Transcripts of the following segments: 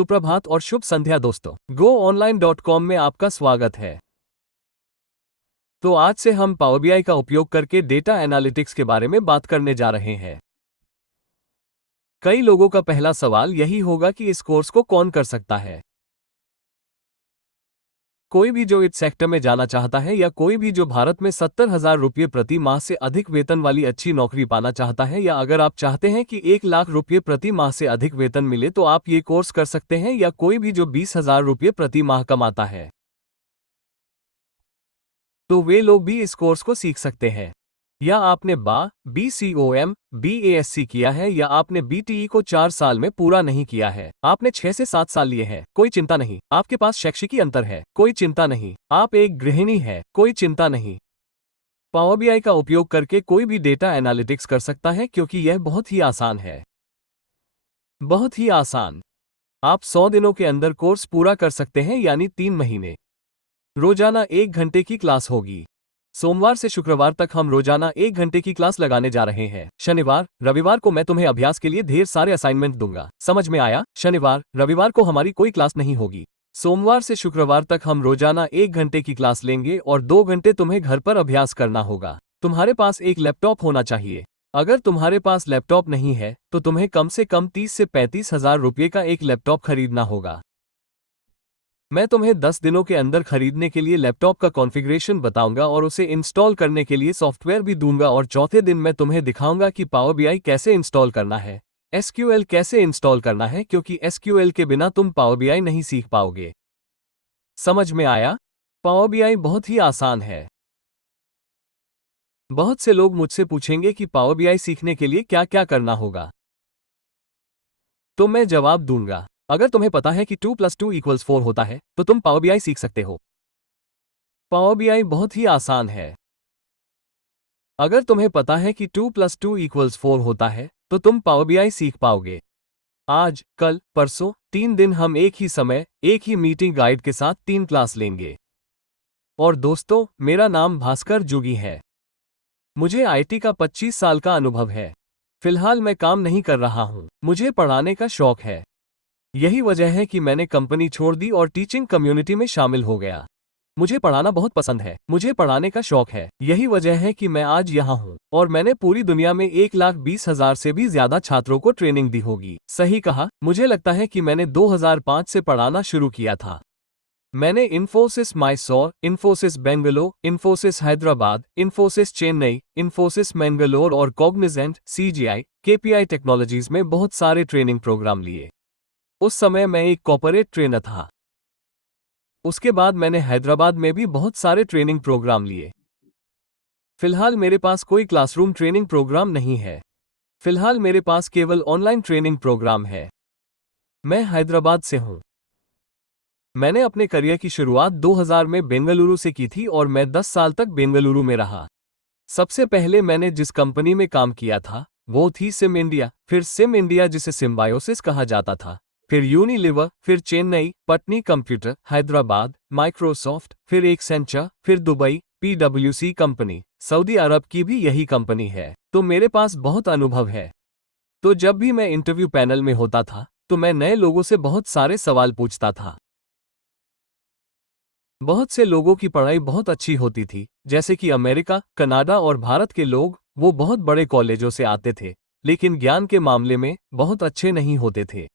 सुप्रभात और शुभ संध्या दोस्तों। GoOnline.com में आपका स्वागत है। तो आज से हम पावर बीआई का उपयोग करके डेटा एनालिटिक्स के बारे में बात करने जा रहे हैं। कई लोगों का पहला सवाल यही होगा कि इस कोर्स को कौन कर सकता है। कोई भी जो इस सेक्टर में जाना चाहता है या कोई भी जो भारत में 70,000 रुपये प्रति माह से अधिक वेतन वाली अच्छी नौकरी पाना चाहता है, या अगर आप चाहते हैं कि 1 लाख रुपये प्रति माह से अधिक वेतन मिले तो आप ये कोर्स कर सकते हैं, या कोई भी जो 20,000 रुपये प्रति माह कमाता है तो वे लोग भी इस कोर्स को सीख सकते हैं। या आपने BCom, BASC किया है, या आपने BTE को 4 साल में पूरा नहीं किया है, आपने 6 से 7 साल लिए हैं, कोई चिंता नहीं। आपके पास शैक्षिकी अंतर है, कोई चिंता नहीं। आप एक गृहिणी है, कोई चिंता नहीं। पावर बीआई का उपयोग करके कोई भी डेटा एनालिटिक्स कर सकता है, क्योंकि यह बहुत ही आसान है। बहुत ही आसान। आप 100 दिनों के अंदर कोर्स पूरा कर सकते हैं, यानी 3 महीने। रोजाना 1 घंटे की क्लास होगी। सोमवार से शुक्रवार तक हम रोजाना 1 घंटे की क्लास लगाने जा रहे हैं। शनिवार रविवार को मैं तुम्हें अभ्यास के लिए ढेर सारे असाइनमेंट दूंगा। समझ में आया? शनिवार रविवार को हमारी कोई क्लास नहीं होगी। सोमवार से शुक्रवार तक हम रोजाना 1 घंटे की क्लास लेंगे और 2 घंटे तुम्हें घर पर अभ्यास करना होगा। तुम्हारे पास एक लैपटॉप होना चाहिए। अगर तुम्हारे पास लैपटॉप नहीं है तो तुम्हें कम से कम 30 से 35,000 रुपये का एक लैपटॉप खरीदना होगा। मैं तुम्हें 10 दिनों के अंदर खरीदने के लिए लैपटॉप का कॉन्फ़िगरेशन बताऊंगा और उसे इंस्टॉल करने के लिए सॉफ्टवेयर भी दूंगा, और चौथे दिन मैं तुम्हें दिखाऊंगा कि पावर बीआई कैसे इंस्टॉल करना है, एसक्यूएल कैसे इंस्टॉल करना है, क्योंकि एसक्यूएल के बिना तुम पावर बीआई नहीं सीख पाओगे। समझ में आया? पावर बीआई बहुत ही आसान है। बहुत से लोग मुझसे पूछेंगे कि पावर बीआई सीखने के लिए क्या क्या करना होगा, तो मैं जवाब दूंगा। अगर तुम्हें पता है कि 2 + 2 = 4 होता है तो तुम पावर बीआई सीख सकते हो। पावर बीआई बहुत ही आसान है। अगर तुम्हें पता है कि 2 + 2 = 4 होता है तो तुम पावर बीआई सीख पाओगे। आज, कल, परसों 3 दिन हम एक ही समय, एक ही मीटिंग गाइड के साथ 3 क्लास लेंगे। और दोस्तों, मेरा नाम भास्कर जुगी है। मुझे आईटी का 25 साल का अनुभव है। फिलहाल मैं काम नहीं कर रहा हूं। मुझे पढ़ाने का शौक है। यही वजह है कि मैंने कंपनी छोड़ दी और टीचिंग कम्युनिटी में शामिल हो गया। मुझे पढ़ाना बहुत पसंद है। मुझे पढ़ाने का शौक है। यही वजह है कि मैं आज यहाँ हूँ, और मैंने पूरी दुनिया में 1,20,000 से भी ज्यादा छात्रों को ट्रेनिंग दी होगी। सही कहा। मुझे लगता है कि मैंने 2005 से पढ़ाना शुरू किया था। मैंने इन्फोसिस मैसूर, इन्फोसिस बेंगलोर, इन्फोसिस हैदराबाद, इन्फोसिस चेन्नई, इन्फोसिस मैंगलोर और कॉग्निजेंट, CGI, KPI टेक्नोलॉजीज में बहुत सारे ट्रेनिंग प्रोग्राम लिए। उस समय मैं एक कॉर्पोरेट ट्रेनर था। उसके बाद मैंने हैदराबाद में भी बहुत सारे ट्रेनिंग प्रोग्राम लिए। फिलहाल मेरे पास कोई क्लासरूम ट्रेनिंग प्रोग्राम नहीं है। फिलहाल मेरे पास केवल ऑनलाइन ट्रेनिंग प्रोग्राम है। मैं हैदराबाद से हूं। मैंने अपने करियर की शुरुआत 2000 में बेंगलुरु से की थी और मैं 10 साल तक बेंगलुरु में रहा। सबसे पहले मैंने जिस कंपनी में काम किया था वो थी सिम इंडिया, फिर सिम इंडिया जिसे सिम्बायोसिस कहा जाता था, फिर यूनिलीवर, फिर चेन्नई, पटनी कंप्यूटर, हैदराबाद, माइक्रोसॉफ्ट, फिर एक्सेंचर, फिर दुबई, PwC कंपनी, सऊदी अरब की भी यही कंपनी है। तो मेरे पास बहुत अनुभव है। तो जब भी मैं इंटरव्यू पैनल में होता था तो मैं नए लोगों से बहुत सारे सवाल पूछता था। बहुत से लोगों की पढ़ाई बहुत अच्छी होती थी, जैसे कि अमेरिका, कनाडा और भारत के लोग, वो बहुत बड़े कॉलेजों से आते थे, लेकिन ज्ञान के मामले में बहुत अच्छे नहीं होते थे।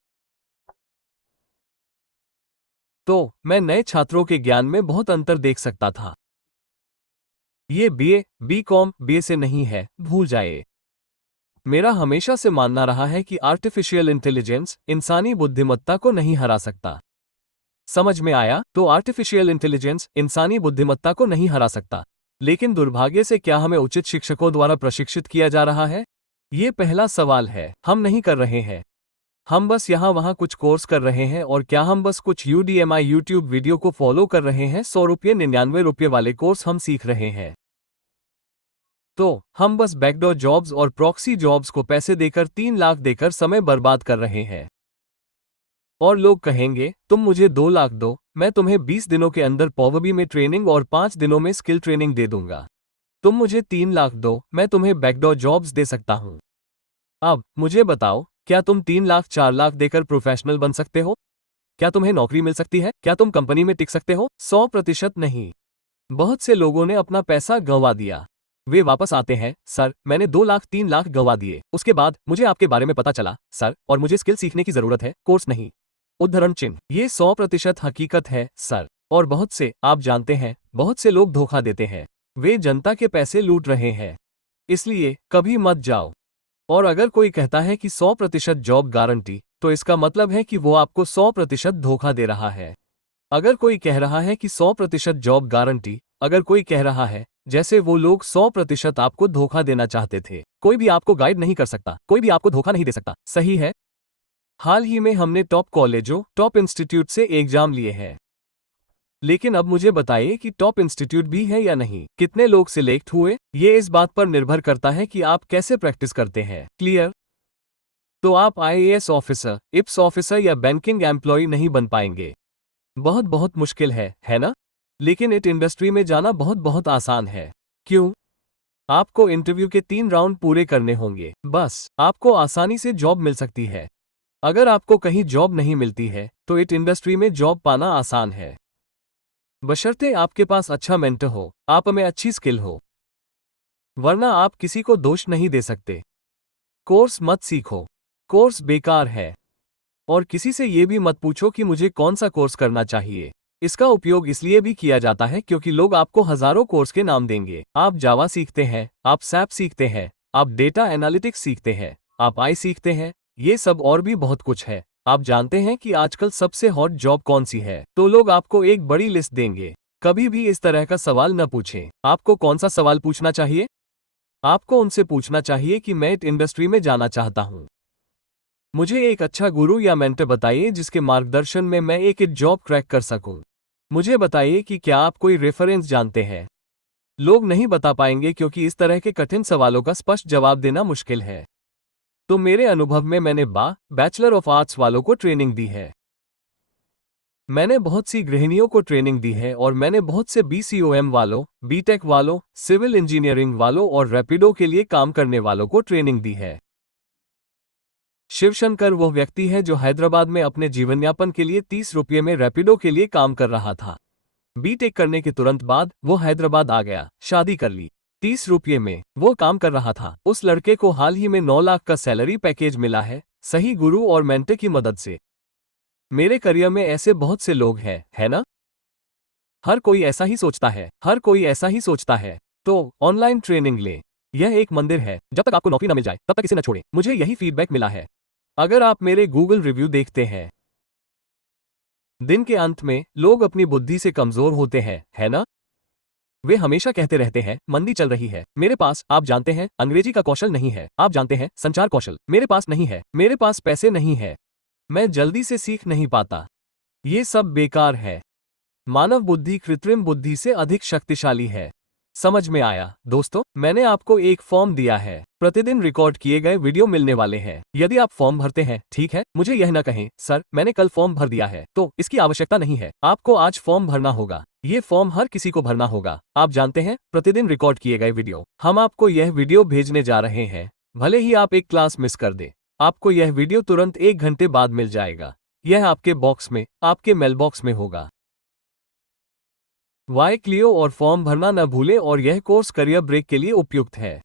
तो मैं नए छात्रों के ज्ञान में बहुत अंतर देख सकता था। ये BA, BCom, BA नहीं है, भूल जाइए। मेरा हमेशा से मानना रहा है कि आर्टिफिशियल इंटेलिजेंस इंसानी बुद्धिमत्ता को नहीं हरा सकता। समझ में आया? तो आर्टिफिशियल इंटेलिजेंस इंसानी बुद्धिमत्ता को नहीं हरा सकता। लेकिन दुर्भाग्य से क्या हमें उचित शिक्षकों द्वारा प्रशिक्षित किया जा रहा है? ये पहला सवाल है। हम नहीं कर रहे हैं। हम बस यहाँ वहाँ कुछ कोर्स कर रहे हैं, और क्या हम बस कुछ UDMI यूट्यूब वीडियो को फॉलो कर रहे हैं? 100 रुपये, 99 रुपये वाले कोर्स हम सीख रहे हैं। तो हम बस बैकडोर जॉब्स और प्रॉक्सी जॉब्स को पैसे देकर 3 लाख देकर समय बर्बाद कर रहे हैं। और लोग कहेंगे तुम मुझे 2 लाख दो, मैं तुम्हें 20 दिनों के अंदर पावर बीआई में ट्रेनिंग और 5 दिनों में स्किल ट्रेनिंग दे दूंगा। तुम मुझे 3 लाख दो, मैं तुम्हें बैकडोर जॉब्स दे सकता हूं। अब मुझे बताओ, क्या तुम 3 लाख 4 लाख देकर प्रोफेशनल बन सकते हो? क्या तुम्हें नौकरी मिल सकती है? क्या तुम कंपनी में टिक सकते हो? 100% नहीं। बहुत से लोगों ने अपना पैसा गंवा दिया। वे वापस आते हैं, सर मैंने 2 लाख 3 लाख गंवा दिए, उसके बाद मुझे आपके बारे में पता चला सर, और मुझे स्किल सीखने की जरूरत है, कोर्स नहीं। उद्धरण चिन्ह। ये 100% हकीकत है सर। और बहुत से, आप जानते हैं, बहुत से लोग धोखा देते हैं। वे जनता के पैसे लूट रहे हैं। इसलिए कभी मत जाओ। और अगर कोई कहता है कि 100% जॉब गारंटी, तो इसका मतलब है कि वो आपको 100% धोखा दे रहा है। अगर कोई कह रहा है कि 100% जॉब गारंटी, अगर कोई कह रहा है, जैसे वो लोग 100% आपको धोखा देना चाहते थे। कोई भी आपको गाइड नहीं कर सकता, कोई भी आपको धोखा नहीं दे सकता, सही है? हाल ही में हमने टॉप कॉलेजों, टॉप इंस्टीट्यूट से एग्जाम लिए हैं। लेकिन अब मुझे बताइए कि टॉप इंस्टीट्यूट भी है या नहीं, कितने लोग सिलेक्ट हुए, ये इस बात पर निर्भर करता है कि आप कैसे प्रैक्टिस करते हैं। क्लियर? तो आप आईएएस ऑफिसर, इप्स ऑफिसर या बैंकिंग एम्प्लॉय नहीं बन पाएंगे। बहुत बहुत मुश्किल है ना? लेकिन इट इंडस्ट्री में जाना बहुत बहुत आसान है। क्यों? आपको इंटरव्यू के 3 राउंड पूरे करने होंगे, बस आपको आसानी से जॉब मिल सकती है। अगर आपको कहीं जॉब नहीं मिलती है, तो इट इंडस्ट्री में जॉब पाना आसान है, बशर्ते आपके पास अच्छा मेंटर हो, आप में अच्छी स्किल हो, वरना आप किसी को दोष नहीं दे सकते। कोर्स मत सीखो, कोर्स बेकार है। और किसी से ये भी मत पूछो कि मुझे कौन सा कोर्स करना चाहिए। इसका उपयोग इसलिए भी किया जाता है क्योंकि लोग आपको हजारों कोर्स के नाम देंगे। आप जावा सीखते हैं, आप सैप सीखते हैं, आप डेटा एनालिटिक्स सीखते हैं, आप आई सीखते हैं, ये सब और भी बहुत कुछ है। आप जानते हैं कि आजकल सबसे हॉट जॉब कौन सी है, तो लोग आपको एक बड़ी लिस्ट देंगे। कभी भी इस तरह का सवाल न पूछें। आपको कौन सा सवाल पूछना चाहिए? आपको उनसे पूछना चाहिए कि मैं इंडस्ट्री में जाना चाहता हूं, मुझे एक अच्छा गुरु या मेंटर बताइए जिसके मार्गदर्शन में मैं एक जॉब क्रैक कर सकूं। मुझे बताइए कि क्या आप कोई रेफरेंस जानते हैं। लोग नहीं बता पाएंगे क्योंकि इस तरह के कठिन सवालों का स्पष्ट जवाब देना मुश्किल है। तो मेरे अनुभव में मैंने बैचलर ऑफ आर्ट्स वालों को ट्रेनिंग दी है, मैंने बहुत सी गृहिणियों को ट्रेनिंग दी है, और मैंने बहुत से बीसीओएम वालों, बीटेक वालों, सिविल इंजीनियरिंग वालों और रैपिडो के लिए काम करने वालों को ट्रेनिंग दी है। शिवशंकर वो व्यक्ति है जो हैदराबाद में अपने जीवनयापन के लिए 30 रुपये में रैपिडो के लिए काम कर रहा था। बीटेक करने के तुरंत बाद वो हैदराबाद आ गया, शादी कर ली। 30 रुपये में वो काम कर रहा था। उस लड़के को हाल ही में 9 लाख का सैलरी पैकेज मिला है, सही गुरु और मेंटर की मदद से। मेरे करियर में ऐसे बहुत से लोग हैं, है ना? हर कोई ऐसा ही सोचता है, हर कोई ऐसा ही सोचता है। तो ऑनलाइन ट्रेनिंग लें। यह एक मंदिर है, जब तक आपको नौकरी न मिल जाए तब तक इसे न छोड़ें। मुझे यही फीडबैक मिला है। अगर आप मेरे गूगल रिव्यू देखते हैं, दिन के अंत में लोग अपनी बुद्धि से कमजोर होते हैं, है ना? वे हमेशा कहते रहते हैं, मंदी चल रही है, मेरे पास, आप जानते हैं, अंग्रेजी का कौशल नहीं है, आप जानते हैं, संचार कौशल मेरे पास नहीं है, मेरे पास पैसे नहीं है, मैं जल्दी से सीख नहीं पाता। ये सब बेकार है। मानव बुद्धि कृत्रिम बुद्धि से अधिक शक्तिशाली है। समझ में आया? दोस्तों, मैंने आपको एक फॉर्म दिया है, प्रतिदिन रिकॉर्ड किए गए वीडियो मिलने वाले हैं। यदि आप फॉर्म भरते हैं, ठीक है, मुझे यह न कहें, सर मैंने कल फॉर्म भर दिया है, तो इसकी आवश्यकता नहीं है। आपको आज फॉर्म भरना होगा। ये फॉर्म हर किसी को भरना होगा। आप जानते हैं, प्रतिदिन रिकॉर्ड किए गए वीडियो। हम आपको यह वीडियो भेजने जा रहे हैं, भले ही आप एक क्लास मिस कर दे, आपको यह वीडियो तुरंत 1 घंटे बाद मिल जाएगा। यह आपके बॉक्स में, आपके मेल बॉक्स में होगा। वाई क्लियो और फॉर्म भरना न भूलें, और यह कोर्स करियर ब्रेक के लिए उपयुक्त है।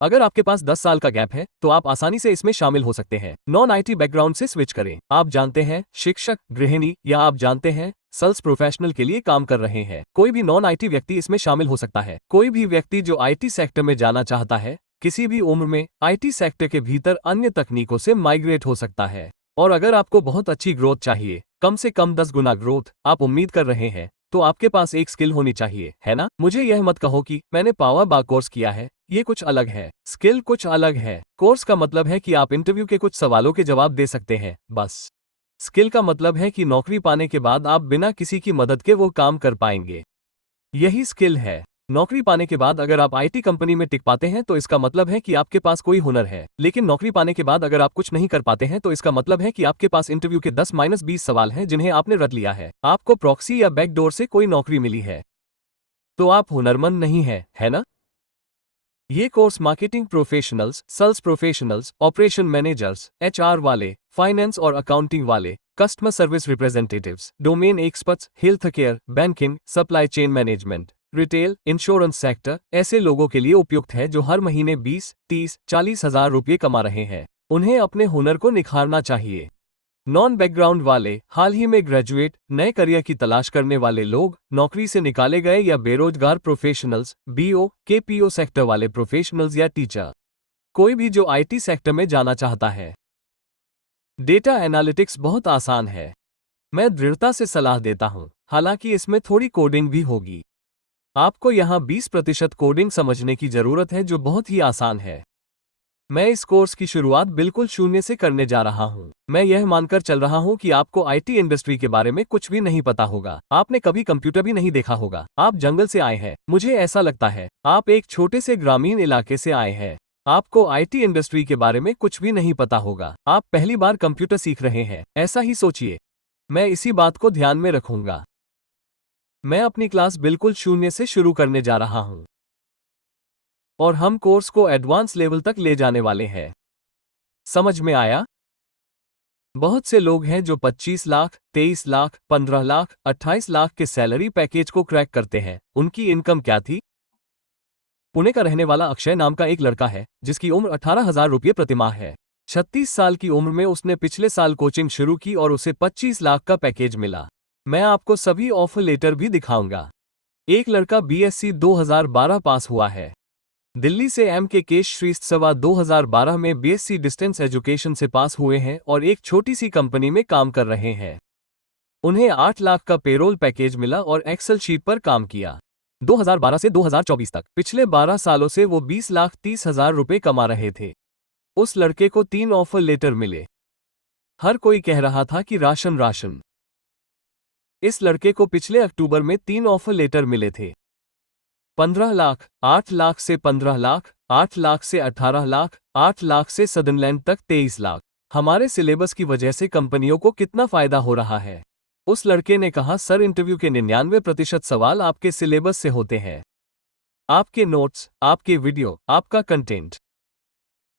अगर आपके पास 10 साल का गैप है, तो आप आसानी से इसमें शामिल हो सकते हैं। नॉन आईटी बैकग्राउंड से स्विच करें। आप जानते हैं, शिक्षक, गृहिणी, या आप जानते हैं, सेल्स प्रोफेशनल के लिए काम कर रहे हैं। कोई भी नॉन आईटी व्यक्ति इसमें शामिल हो सकता है। कोई भी व्यक्ति जो आईटी सेक्टर में जाना चाहता है, किसी भी उम्र में, आईटी सेक्टर के भीतर अन्य तकनीकों से माइग्रेट हो सकता है। और अगर आपको बहुत अच्छी ग्रोथ चाहिए, कम से कम 10 गुना ग्रोथ आप उम्मीद कर रहे हैं, तो आपके पास एक स्किल होनी चाहिए, है ना? मुझे यह मत कहो कि मैंने पावर बा कोर्स किया है, ये कुछ अलग है। स्किल कुछ अलग है। कोर्स का मतलब है कि आप इंटरव्यू के कुछ सवालों के जवाब दे सकते हैं, बस। स्किल का मतलब है कि नौकरी पाने के बाद आप बिना किसी की मदद के वो काम कर पाएंगे। यही स्किल है। नौकरी पाने के बाद अगर आप आईटी कंपनी में टिक पाते हैं, तो इसका मतलब है कि आपके पास कोई हुनर है। लेकिन नौकरी पाने के बाद अगर आप कुछ नहीं कर पाते हैं, तो इसका मतलब है कि आपके पास इंटरव्यू के 10-20 सवाल हैं जिन्हें आपने रट लिया है। आपको प्रॉक्सी या बैकडोर से कोई नौकरी मिली है, तो आप हुनरमंद नहीं हैं, है ना? ये course marketing professionals, sales professionals, operation managers, HR वाले, फाइनेंस और अकाउंटिंग वाले, customer service representatives, domain experts, health care, banking, supply chain management, retail, insurance sector ऐसे लोगों के लिए उपयुक्त है जो हर महीने 20, 30, 40 हजार रुपये कमा रहे हैं। उन्हें अपने हुनर को निखारना चाहिए। नॉन बैकग्राउंड वाले, हाल ही में ग्रेजुएट, नए करियर की तलाश करने वाले लोग, नौकरी से निकाले गए या बेरोजगार प्रोफेशनल्स, बीओ, केपीओ सेक्टर वाले प्रोफेशनल्स या टीचर, कोई भी जो आईटी सेक्टर में जाना चाहता है। डेटा एनालिटिक्स बहुत आसान है। मैं दृढ़ता से सलाह देता हूं, हालांकि इसमें थोड़ी कोडिंग भी होगी। आपको यहां 20% कोडिंग समझने की जरूरत है जो बहुत ही आसान है। मैं इस कोर्स की शुरुआत बिल्कुल शून्य से करने जा रहा हूं। मैं यह मानकर चल रहा हूं कि आपको आईटी इंडस्ट्री के बारे में कुछ भी नहीं पता होगा। आपने कभी कंप्यूटर भी नहीं देखा होगा। आप जंगल से आए हैं, मुझे ऐसा लगता है। आप एक छोटे से ग्रामीण इलाके से आए हैं। आपको आईटी इंडस्ट्री के बारे में कुछ भी नहीं पता होगा। आप पहली बार कंप्यूटर सीख रहे हैं, ऐसा ही सोचिए। मैं इसी बात को ध्यान में रखूंगा। मैं अपनी क्लास बिल्कुल शून्य से शुरू करने जा रहा हूं और हम कोर्स को एडवांस लेवल तक ले जाने वाले हैं। समझ में आया? बहुत से लोग हैं जो 25 लाख, 23 लाख, 15 लाख, 28 लाख के सैलरी पैकेज को क्रैक करते हैं। उनकी इनकम क्या थी? पुणे का रहने वाला अक्षय नाम का एक लड़का है जिसकी उम्र 18,000 रुपये प्रतिमाह है। 36 साल की उम्र में उसने पिछले साल कोचिंग शुरू की और उसे 25 लाख का पैकेज मिला। मैं आपको सभी ऑफर लेटर भी दिखाऊंगा। एक लड़का बीएससी 2012 पास हुआ है। दिल्ली से के श्रीवास्तव 2012 में बीएससी डिस्टेंस एजुकेशन से पास हुए हैं और एक छोटी सी कंपनी में काम कर रहे हैं। उन्हें 8 लाख का पेरोल पैकेज मिला और एक्सेल शीट पर काम किया। 2012 से 2024 तक पिछले 12 सालों से वो 20,30,000 रुपये कमा रहे थे। उस लड़के को 3 ऑफर लेटर मिले। हर कोई कह रहा था कि राशन। इस लड़के को पिछले अक्टूबर में 3 ऑफर लेटर मिले थे। 15 लाख, 8 लाख से 15 लाख, 8 लाख से 18 लाख, 8 लाख से सदरलैंड तक 23 लाख। हमारे सिलेबस की वजह से कंपनियों को कितना फायदा हो रहा है? उस लड़के ने कहा, सर इंटरव्यू के 99% सवाल आपके सिलेबस से होते हैं। आपके नोट्स, आपके वीडियो, आपका कंटेंट।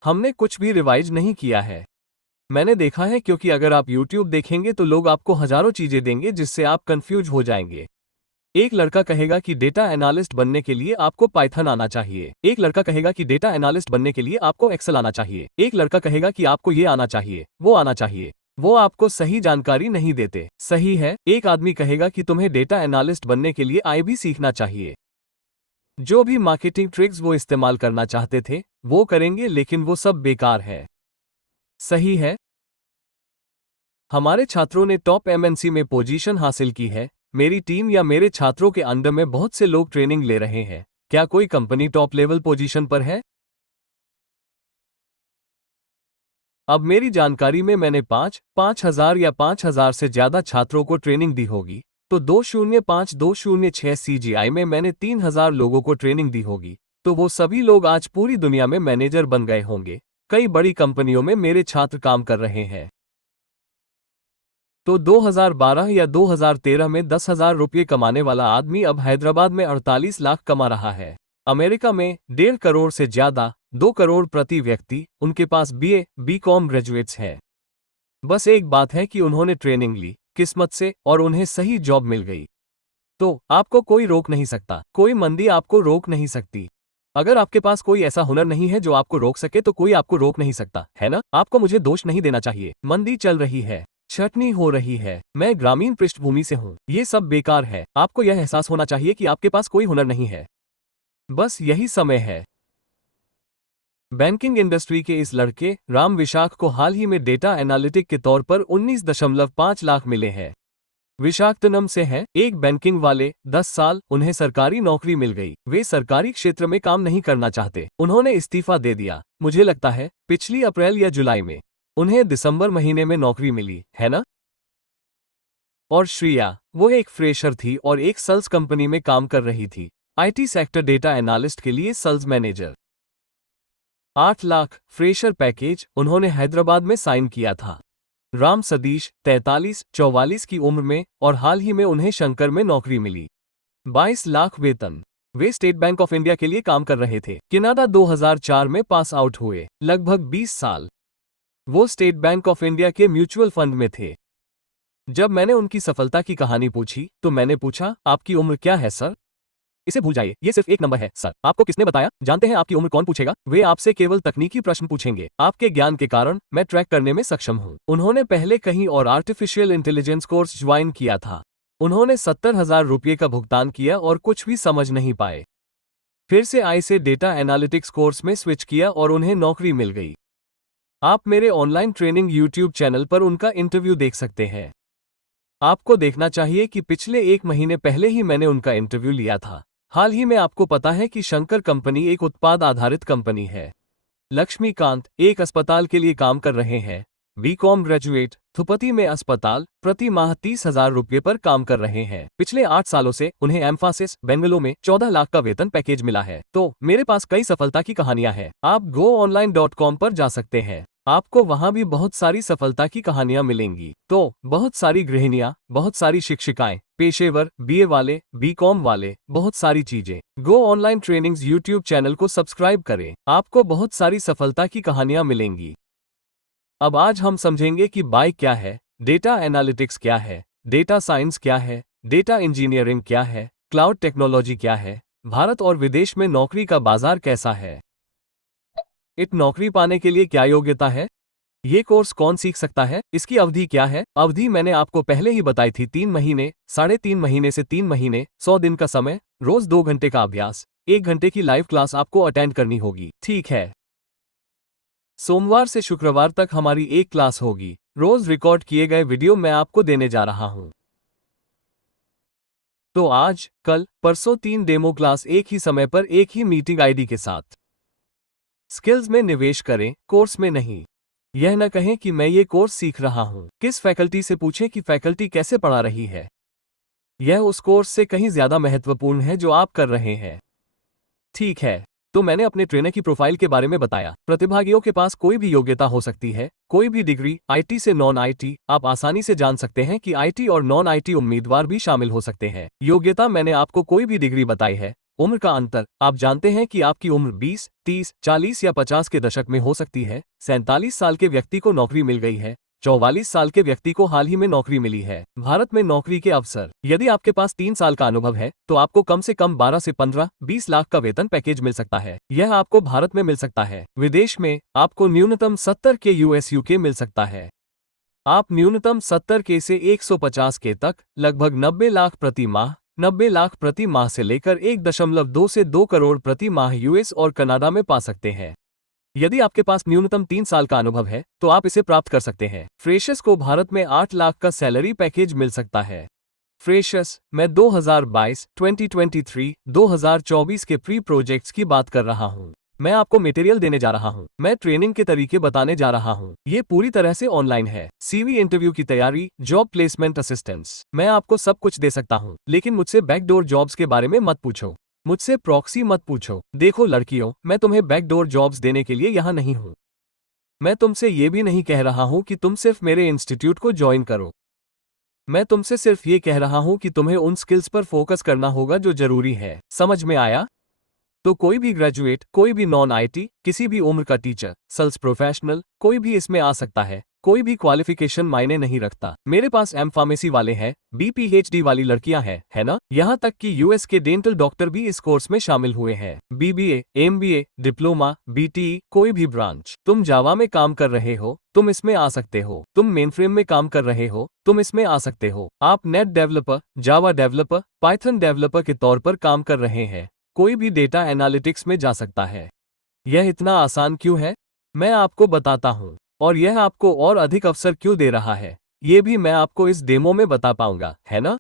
हमने कुछ भी रिवाइज नहीं किया है। मैंने देखा है, क्योंकि अगर आप YouTube देखेंगे तो लोग आपको हजारों चीजें देंगे जिससे आप कंफ्यूज हो जाएंगे। एक लड़का कहेगा कि डेटा एनालिस्ट बनने के लिए आपको पाइथन आना चाहिए। एक लड़का कहेगा कि डेटा एनालिस्ट बनने के लिए आपको एक्सेल आना चाहिए। एक लड़का कहेगा कि आपको ये आना चाहिए, वो आना चाहिए। वो आपको सही जानकारी नहीं देते। सही है। एक आदमी कहेगा कि तुम्हें डेटा एनालिस्ट बनने के लिए आई भी सीखना चाहिए। जो भी मार्केटिंग ट्रिक्स वो इस्तेमाल करना चाहते थे वो करेंगे, लेकिन वो सब बेकार है। सही है। हमारे छात्रों ने टॉप एमएनसी में पोजीशन हासिल की है। मेरी टीम या मेरे छात्रों के अंडर में बहुत से लोग ट्रेनिंग ले रहे हैं। क्या कोई कंपनी टॉप लेवल पोजीशन पर है? अब मेरी जानकारी में मैंने 5,000 या 5,000 से ज्यादा छात्रों को ट्रेनिंग दी होगी। तो 205-206 CGI में मैंने 3,000 लोगों को ट्रेनिंग दी होगी। तो वो सभी लोग आज पूरी दुनिया में मैनेजर बन गए होंगे। कई बड़ी कंपनियों में मेरे छात्र काम कर रहे हैं। तो 2012 या 2013 में 10,000 रुपये कमाने वाला आदमी अब हैदराबाद में 48 लाख कमा रहा है। अमेरिका में 1.5 करोड़ से ज्यादा, 2 करोड़ प्रति व्यक्ति, उनके पास BA, BCom ग्रेजुएट्स हैं। बस एक बात है कि उन्होंने ट्रेनिंग ली, किस्मत से, और उन्हें सही जॉब मिल गई। तो आपको कोई रोक नहीं सकता। कोई मंदी आपको रोक नहीं सकती। अगर आपके पास कोई ऐसा हुनर नहीं है जो आपको रोक सके तो कोई आपको रोक नहीं सकता, है ना? आपको मुझे दोष नहीं देना चाहिए। मंदी चल रही है, छटनी हो रही है। मैं ग्रामीण पृष्ठभूमि से हूँ। ये सब बेकार है। आपको यह एहसास होना चाहिए कि आपके पास कोई हुनर नहीं है। बस यही समय है। बैंकिंग इंडस्ट्री के इस लड़के राम विशाख को हाल ही में डेटा एनालिटिक के तौर पर 19.5 लाख मिले हैं। विशाखपट्टनम से हैं, एक बैंकिंग वाले, 10 साल, उन्हें सरकारी नौकरी मिल गई। वे सरकारी क्षेत्र में काम नहीं करना चाहते। उन्होंने इस्तीफा दे दिया। मुझे लगता है पिछली अप्रैल या जुलाई में। उन्हें दिसंबर महीने में नौकरी मिली, है ना? और श्रिया, वो एक फ्रेशर थी और एक सेल्स कंपनी में काम कर रही थी। आईटी सेक्टर डेटा एनालिस्ट के लिए sales manager. 8 lakh fresher package उन्होंने हैदराबाद में साइन किया था। राम सतीश 43-44 की उम्र में, और हाल ही में उन्हें शंकर में नौकरी मिली। 22 लाख वेतन। वे स्टेट बैंक ऑफ इंडिया के लिए काम कर रहे थे। कनाडा 2004 में पास आउट हुए। लगभग 20 साल वो स्टेट बैंक ऑफ इंडिया के म्यूचुअल फंड में थे। जब मैंने उनकी सफलता की कहानी पूछी तो मैंने पूछा, आपकी उम्र क्या है सर? इसे भूल जाइए, ये सिर्फ एक नंबर है सर। आपको किसने बताया? जानते हैं आपकी उम्र कौन पूछेगा? वे आपसे केवल तकनीकी प्रश्न पूछेंगे। आपके ज्ञान के कारण मैं ट्रैक करने में सक्षम हूँ। उन्होंने पहले कहीं और आर्टिफिशियल इंटेलिजेंस कोर्स ज्वाइन किया था। उन्होंने 70,000 रुपये का भुगतान किया और कुछ भी समझ नहीं पाए। फिर से आई से डेटा एनालिटिक्स कोर्स में स्विच किया और उन्हें नौकरी मिल गई। आप मेरे ऑनलाइन ट्रेनिंग यूट्यूब चैनल पर उनका इंटरव्यू देख सकते हैं। आपको देखना चाहिए कि पिछले 1 महीने पहले ही मैंने उनका इंटरव्यू लिया था। हाल ही में आपको पता है कि शंकर कंपनी एक उत्पाद आधारित कंपनी है। लक्ष्मीकांत एक अस्पताल के लिए काम कर रहे हैं। बीकॉम ग्रेजुएट, थुपति में अस्पताल, प्रति माह 30,000 रुपये पर काम कर रहे हैं। पिछले 8 सालों से उन्हें एम्फासिस बेंगलुरु में 14 लाख का वेतन पैकेज मिला है। तो मेरे पास कई सफलता की कहानियां हैं। आप goonline.com पर जा सकते हैं। आपको वहां भी बहुत सारी सफलता की कहानियां मिलेंगी। तो बहुत सारी गृहिणियां, बहुत सारी शिक्षिकाएं, पेशेवर, बीए वाले, बीकॉम वाले, बहुत सारी चीजें। गो ऑनलाइन ट्रेनिंग्स यूट्यूब चैनल को सब्सक्राइब करें। आपको बहुत सारी सफलता की कहानियां मिलेंगी। अब आज हम समझेंगे कि बाय क्या है, डेटा एनालिटिक्स क्या है, डेटा साइंस क्या है, डेटा इंजीनियरिंग क्या है, क्लाउड टेक्नोलॉजी क्या है, भारत और विदेश में नौकरी का बाजार कैसा है, एक नौकरी पाने के लिए क्या योग्यता है, ये कोर्स कौन सीख सकता है, इसकी अवधि क्या है। अवधि मैंने आपको पहले ही बताई थी, 3 महीने, 3.5 महीने से 3 महीने, 100 दिन का समय, रोज 2 घंटे का अभ्यास, 1 घंटे की लाइव क्लास आपको अटेंड करनी होगी। ठीक है, सोमवार से शुक्रवार तक हमारी एक क्लास होगी। रोज रिकॉर्ड किए गए वीडियो मैं आपको देने जा रहा हूं। तो आज, कल, परसों 3 डेमो क्लास एक ही समय पर एक ही मीटिंग आईडी के साथ। स्किल्स में निवेश करें, कोर्स में नहीं। यह न कहें कि मैं ये कोर्स सीख रहा हूं। किस फैकल्टी से पूछें कि फैकल्टी कैसे पढ़ा रही है। यह उस कोर्स से कहीं ज्यादा महत्वपूर्ण है जो आप कर रहे हैं। ठीक है, तो मैंने अपने ट्रेनर की प्रोफाइल के बारे में बताया। प्रतिभागियों के पास कोई भी योग्यता हो सकती है, कोई भी डिग्री, आईटी से नॉन आईटी। आप आसानी से जान सकते हैं कि आईटी और नॉन आईटी उम्मीदवार भी शामिल हो सकते हैं। योग्यता मैंने आपको कोई भी डिग्री बताई है। उम्र का अंतर, आप जानते हैं कि आपकी उम्र 20, 30, 40 या 50 के दशक में हो सकती है। 47 साल के व्यक्ति को नौकरी मिल गई है। 44 साल के व्यक्ति को हाल ही में नौकरी मिली है। भारत में नौकरी के अवसर, यदि आपके पास 3 साल का अनुभव है तो आपको कम से कम 12 से 15-20 लाख का वेतन पैकेज मिल सकता है। यह आपको भारत में मिल सकता है। विदेश में आपको न्यूनतम 70 के यूएस यूके मिल सकता है। आप न्यूनतम 70 के से 150 के तक लगभग 90 लाख प्रति माह, 90 लाख प्रति माह से लेकर 1.2 से 2 करोड़ प्रति माह यूएस और कनाडा में पा सकते हैं। यदि आपके पास न्यूनतम 3 साल का अनुभव है तो आप इसे प्राप्त कर सकते हैं। फ्रेशर्स को भारत में 8 लाख का सैलरी पैकेज मिल सकता है। फ्रेशर्स, मैं 2022, 2023, 2024 के प्री प्रोजेक्ट्स की बात कर रहा हूँ। मैं आपको मटेरियल देने जा रहा हूँ। मैं ट्रेनिंग के तरीके बताने जा रहा हूँ। ये पूरी तरह से ऑनलाइन है। सीवी इंटरव्यू की तैयारी, जॉब प्लेसमेंट असिस्टेंस, मैं आपको सब कुछ दे सकता हूँ। लेकिन मुझसे बैकडोर जॉब्स के बारे में मत पूछो। मुझसे प्रॉक्सी मत पूछो। देखो लड़कियों, मैं तुम्हें बैकडोर जॉब्स देने के लिए यहाँ नहीं हूँ। मैं तुमसे ये भी नहीं कह रहा हूँ कि तुम सिर्फ मेरे इंस्टीट्यूट को ज्वाइन करो। मैं तुमसे सिर्फ ये कह रहा हूँ कि तुम्हें उन स्किल्स पर फोकस करना होगा जो जरूरी है। समझ में आया? तो कोई भी ग्रेजुएट, कोई भी नॉन आईटी, किसी भी उम्र का टीचर, सेल्स प्रोफेशनल, कोई भी इसमें आ सकता है। कोई भी क्वालिफिकेशन मायने नहीं रखता। मेरे पास एम फार्मेसी वाले हैं, बीपीएचडी वाली लड़कियां हैं, है ना? यहाँ तक कि यूएस के डेंटल डॉक्टर भी इस कोर्स में शामिल हुए हैं। बीबीए, एमबीए, डिप्लोमा, बीटीई, कोई भी ब्रांच। तुम जावा में काम कर रहे हो, तुम इसमें आ सकते हो। तुम मेनफ्रेम में काम कर रहे हो, तुम इसमें आ सकते हो। आप net developer, Java developer, Python developer के तौर पर काम कर रहे हैं, कोई भी डेटा एनालिटिक्स में जा सकता है। यह इतना आसान क्यों है? मैं आपको बताता हूँ। और यह आपको और अधिक अवसर क्यों दे रहा है, ये भी मैं आपको इस डेमो में बता पाऊंगा, है ना?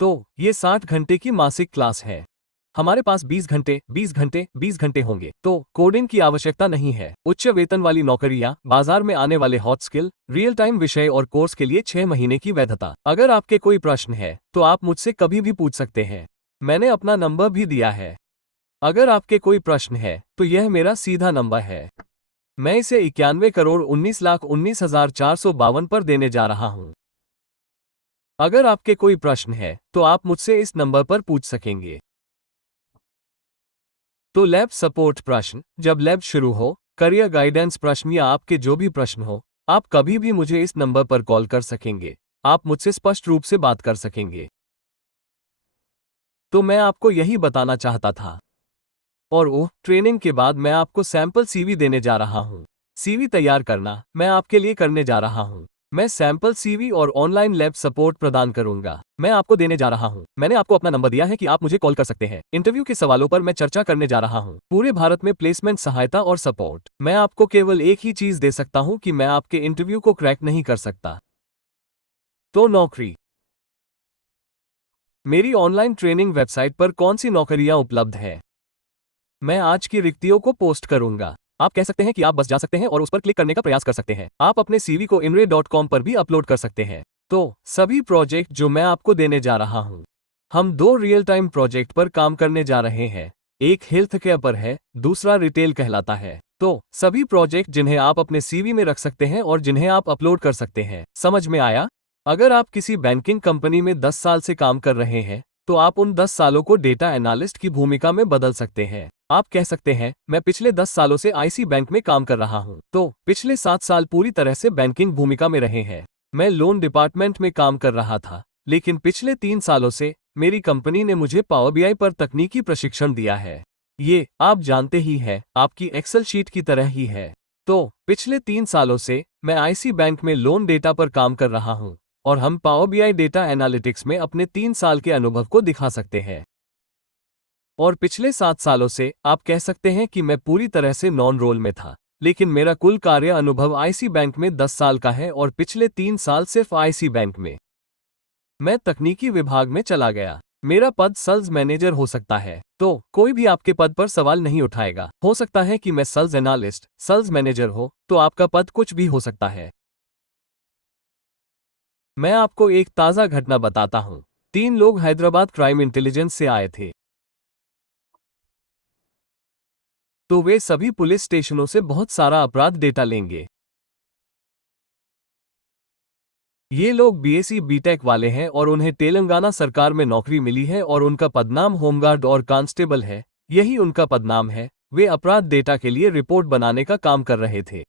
तो ये 60 घंटे की मासिक क्लास है। हमारे पास 20 घंटे, 20 घंटे, 20 घंटे होंगे। तो कोडिंग की आवश्यकता नहीं है। उच्च वेतन वाली नौकरियां, बाजार में आने वाले हॉट स्किल, रियल टाइम विषय और कोर्स के लिए 6 महीने की वैधता। अगर आपके कोई प्रश्न है तो आप मुझसे कभी भी पूछ सकते हैं। मैंने अपना नंबर भी दिया है। अगर आपके कोई प्रश्न है तो यह मेरा सीधा नंबर है। मैं इसे 91,19,19,452 पर देने जा रहा हूं। अगर आपके कोई प्रश्न है तो आप मुझसे इस नंबर पर पूछ सकेंगे। तो लैब सपोर्ट प्रश्न, जब लैब शुरू हो, करियर गाइडेंस प्रश्न या आपके जो भी प्रश्न हो, आप कभी भी मुझे इस नंबर पर कॉल कर सकेंगे। आप मुझसे स्पष्ट रूप से बात कर सकेंगे। तो मैं आपको यही बताना चाहता था। और ट्रेनिंग के बाद मैं आपको सैंपल सीवी देने जा रहा हूँ। सीवी तैयार करना मैं आपके लिए करने जा रहा हूँ। मैं सैंपल सीवी और ऑनलाइन लैब सपोर्ट प्रदान करूंगा। मैं आपको देने जा रहा हूँ। मैंने आपको अपना नंबर दिया है कि आप मुझे कॉल कर सकते हैं। इंटरव्यू के सवालों पर मैं चर्चा करने जा रहा हूँ। पूरे भारत में प्लेसमेंट सहायता और सपोर्ट। मैं आपको केवल एक ही चीज दे सकता हूँ कि मैं आपके इंटरव्यू को क्रैक नहीं कर सकता। तो नौकरी। मेरी ऑनलाइन ट्रेनिंग वेबसाइट पर कौन सी नौकरियां उपलब्ध है? मैं आज की रिक्तियों को पोस्ट करूंगा। आप कह सकते हैं कि आप बस जा सकते हैं और उस पर क्लिक करने का प्रयास कर सकते हैं। आप अपने सीवी को inray.com पर भी अपलोड कर सकते हैं। तो सभी प्रोजेक्ट जो मैं आपको देने जा रहा हूं, हम 2 रियल टाइम प्रोजेक्ट पर काम करने जा रहे हैं। एक हेल्थ केयर पर है, दूसरा रिटेल कहलाता है। तो सभी प्रोजेक्ट जिन्हें आप अपने सीवी में रख सकते हैं और जिन्हें आप अपलोड कर सकते हैं। समझ में आया? अगर आप किसी बैंकिंग कंपनी में 10 साल से काम कर रहे हैं, तो आप उन 10 सालों को डेटा एनालिस्ट की भूमिका में बदल सकते हैं। आप कह सकते हैं, मैं पिछले 10 सालों से आईसी बैंक में काम कर रहा हूं। तो पिछले 7 साल पूरी तरह से बैंकिंग भूमिका में रहे हैं। मैं लोन डिपार्टमेंट में काम कर रहा था, लेकिन पिछले 3 सालों से मेरी कंपनी ने मुझे पावर बीआई पर तकनीकी प्रशिक्षण दिया है। ये आप जानते ही हैं, आपकी एक्सेल शीट की तरह ही है। तो पिछले 3 सालों से मैं आईसी बैंक में लोन डेटा पर काम कर रहा हूं और हम पावर बीआई डेटा एनालिटिक्स में अपने 3 साल के अनुभव को दिखा सकते हैं। और पिछले 7 सालों से आप कह सकते हैं कि मैं पूरी तरह से नॉन रोल में था, लेकिन मेरा कुल कार्य अनुभव आईसी बैंक में 10 साल का है और पिछले 3 साल सिर्फ आईसी बैंक में। मैं तकनीकी विभाग में चला गया। मेरा पद सेल्स मैनेजर हो सकता है, तो कोई भी आपके पद पर सवाल नहीं उठाएगा। हो सकता है कि मैं सेल्स एनालिस्ट, सेल्स मैनेजर हो, तो आपका पद कुछ भी हो सकता है। मैं आपको एक ताज़ा घटना बताता हूँ। 3 लोग हैदराबाद क्राइम इंटेलिजेंस से आए थे। तो वे सभी पुलिस स्टेशनों से बहुत सारा अपराध डेटा लेंगे। ये लोग बीएससी बीटेक वाले हैं और उन्हें तेलंगाना सरकार में नौकरी मिली है और उनका पदनाम होमगार्ड और कांस्टेबल है। यही उनका पदनाम है। वे अपराध डेटा के लिए रिपोर्ट बनाने का काम कर रहे थे।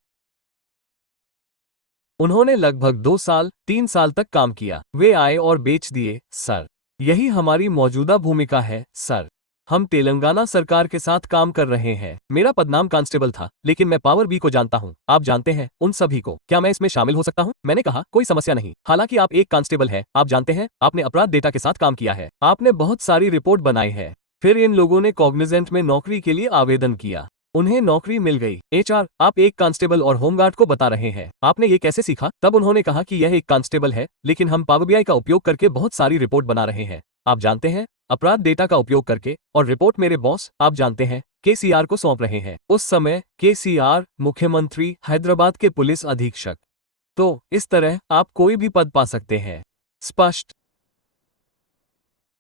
उन्होंने लगभग 2 साल, 3 साल तक काम किया। वे आए और बेच दिए। सर, यही हमारी मौजूदा भूमिका है, सर। हम तेलंगाना सरकार के साथ काम कर रहे हैं। मेरा पदनाम कांस्टेबल था, लेकिन मैं पावर बी को जानता हूँ। आप जानते हैं उन सभी को। क्या मैं इसमें शामिल हो सकता हूँ? मैंने कहा, कोई समस्या नहीं। हालांकि आप एक कांस्टेबल हैं, आप जानते हैं, आपने अपराध डेटा के साथ काम किया है। आपने बहुत सारी रिपोर्ट बनाई है। फिर इन लोगों ने कॉग्निजेंट में नौकरी के लिए आवेदन किया। उन्हें नौकरी मिल गई। एचआर, आप एक कांस्टेबल और होमगार्ड को बता रहे हैं। आपने ये कैसे सीखा? तब उन्होंने कहा कि यह एक कांस्टेबल है, लेकिन हम पावर बीआई का उपयोग करके बहुत सारी रिपोर्ट बना रहे हैं। आप जानते हैं, अपराध डेटा का उपयोग करके, और रिपोर्ट मेरे बॉस, आप जानते हैं, केसीआर को सौंप रहे हैं। उस समय केसीआर मुख्यमंत्री, हैदराबाद के पुलिस अधीक्षक। तो इस तरह आप कोई भी पद पा सकते हैं। स्पष्ट?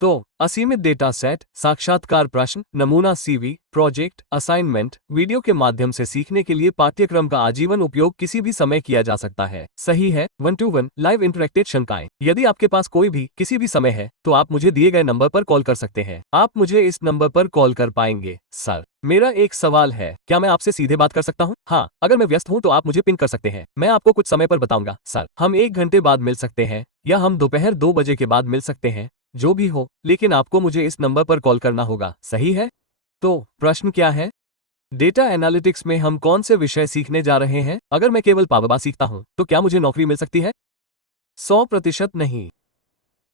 तो असीमित डेटा सेट, साक्षात्कार प्रश्न, नमूना सीवी, प्रोजेक्ट, असाइनमेंट, वीडियो के माध्यम से सीखने के लिए पाठ्यक्रम का आजीवन उपयोग किसी भी समय किया जा सकता है। सही है। 1-to-1 live interacted शंकाएं। यदि आपके पास कोई भी किसी भी समय है, तो आप मुझे दिए गए नंबर पर कॉल कर सकते हैं। आप मुझे इस नंबर पर कॉल कर पाएंगे। सर, मेरा एक सवाल है, क्या मैं आपसे सीधे बात कर सकता हूँ? हाँ, अगर मैं व्यस्त हूँ तो आप मुझे पिंग कर सकते हैं। मैं आपको कुछ समय पर बताऊंगा। सर, हम 1 घंटे बाद मिल सकते हैं, या हम दोपहर 2 बजे के बाद मिल सकते हैं। जो भी हो, लेकिन आपको मुझे इस नंबर पर कॉल करना होगा। सही है? तो प्रश्न क्या है? डेटा एनालिटिक्स में हम कौन से विषय सीखने जा रहे हैं? अगर मैं केवल पावरबा सीखता हूं, तो क्या मुझे नौकरी मिल सकती है? 100% नहीं।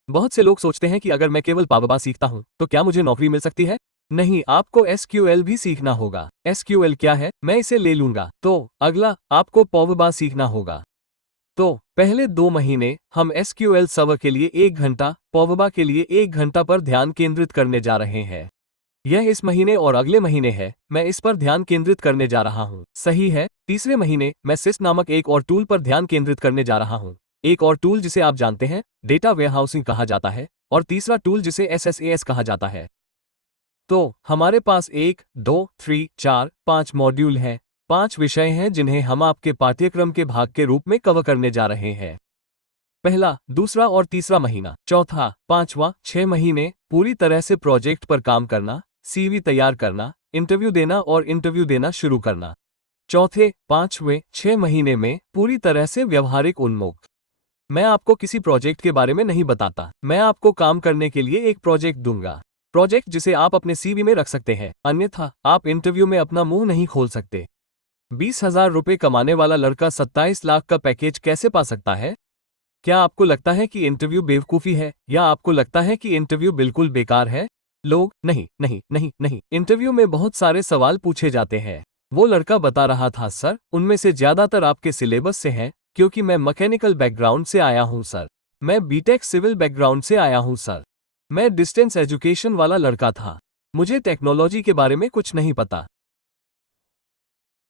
बहुत से लोग सोचते हैं कि अगर मैं केवल पावरबा सीखता हूं, तो क्या मुझे नौकरी मिल सकती है? नहीं, आपको एसक्यूएल भी सीखना होगा। एसक्यूएल क्या है? मैं इसे ले लूंगा। तो अगला, आपको पावरबा सीखना होगा। तो पहले 2 महीने हम एसक्यूएल सर्वर के लिए 1 घंटा, पावरबा के लिए 1 घंटा पर ध्यान केंद्रित करने जा रहे हैं। यह इस महीने और अगले महीने है। मैं इस पर ध्यान केंद्रित करने जा रहा हूं। सही है। तीसरे महीने मैं सिस नामक एक और टूल पर ध्यान केंद्रित करने जा रहा हूं। एक और टूल जिसे आप जानते हैं, डेटा वेयरहाउसिंग कहा जाता है, और तीसरा टूल जिसे एसएसएएस कहा जाता है। तो हमारे पास 1, 2, 3, 4, 5 मॉड्यूल हैं। 5 विषय हैं जिन्हें हम आपके पाठ्यक्रम के भाग के रूप में कवर करने जा रहे हैं। पहला, दूसरा और तीसरा महीना। चौथा, पांचवा, 6 महीने पूरी तरह से प्रोजेक्ट पर काम करना, सीवी तैयार करना, इंटरव्यू देना और इंटरव्यू देना शुरू करना। चौथे, 5वें, 6 महीने में पूरी तरह से व्यवहारिक उन्मुख। मैं आपको किसी प्रोजेक्ट के बारे में नहीं बताता। मैं आपको काम करने के लिए एक प्रोजेक्ट दूंगा, प्रोजेक्ट जिसे आप अपने सीवी में रख सकते हैं, अन्यथा आप इंटरव्यू में अपना मुंह नहीं खोल सकते। 20,000 रुपये कमाने वाला लड़का 27 लाख का पैकेज कैसे पा सकता है? क्या आपको लगता है कि इंटरव्यू बेवकूफ़ी है, या आपको लगता है कि इंटरव्यू बिल्कुल बेकार है? लोग नहीं नहीं नहीं नहीं, इंटरव्यू में बहुत सारे सवाल पूछे जाते हैं। वो लड़का बता रहा था, सर उनमें से ज्यादातर आपके सिलेबस से हैं, क्योंकि मैं मैकेनिकल बैकग्राउंड से आया हूं सर। मैं बीटेक सिविल बैकग्राउंड से आया हूं सर। मैं डिस्टेंस एजुकेशन वाला लड़का था। मुझे टेक्नोलॉजी के बारे में कुछ नहीं पता।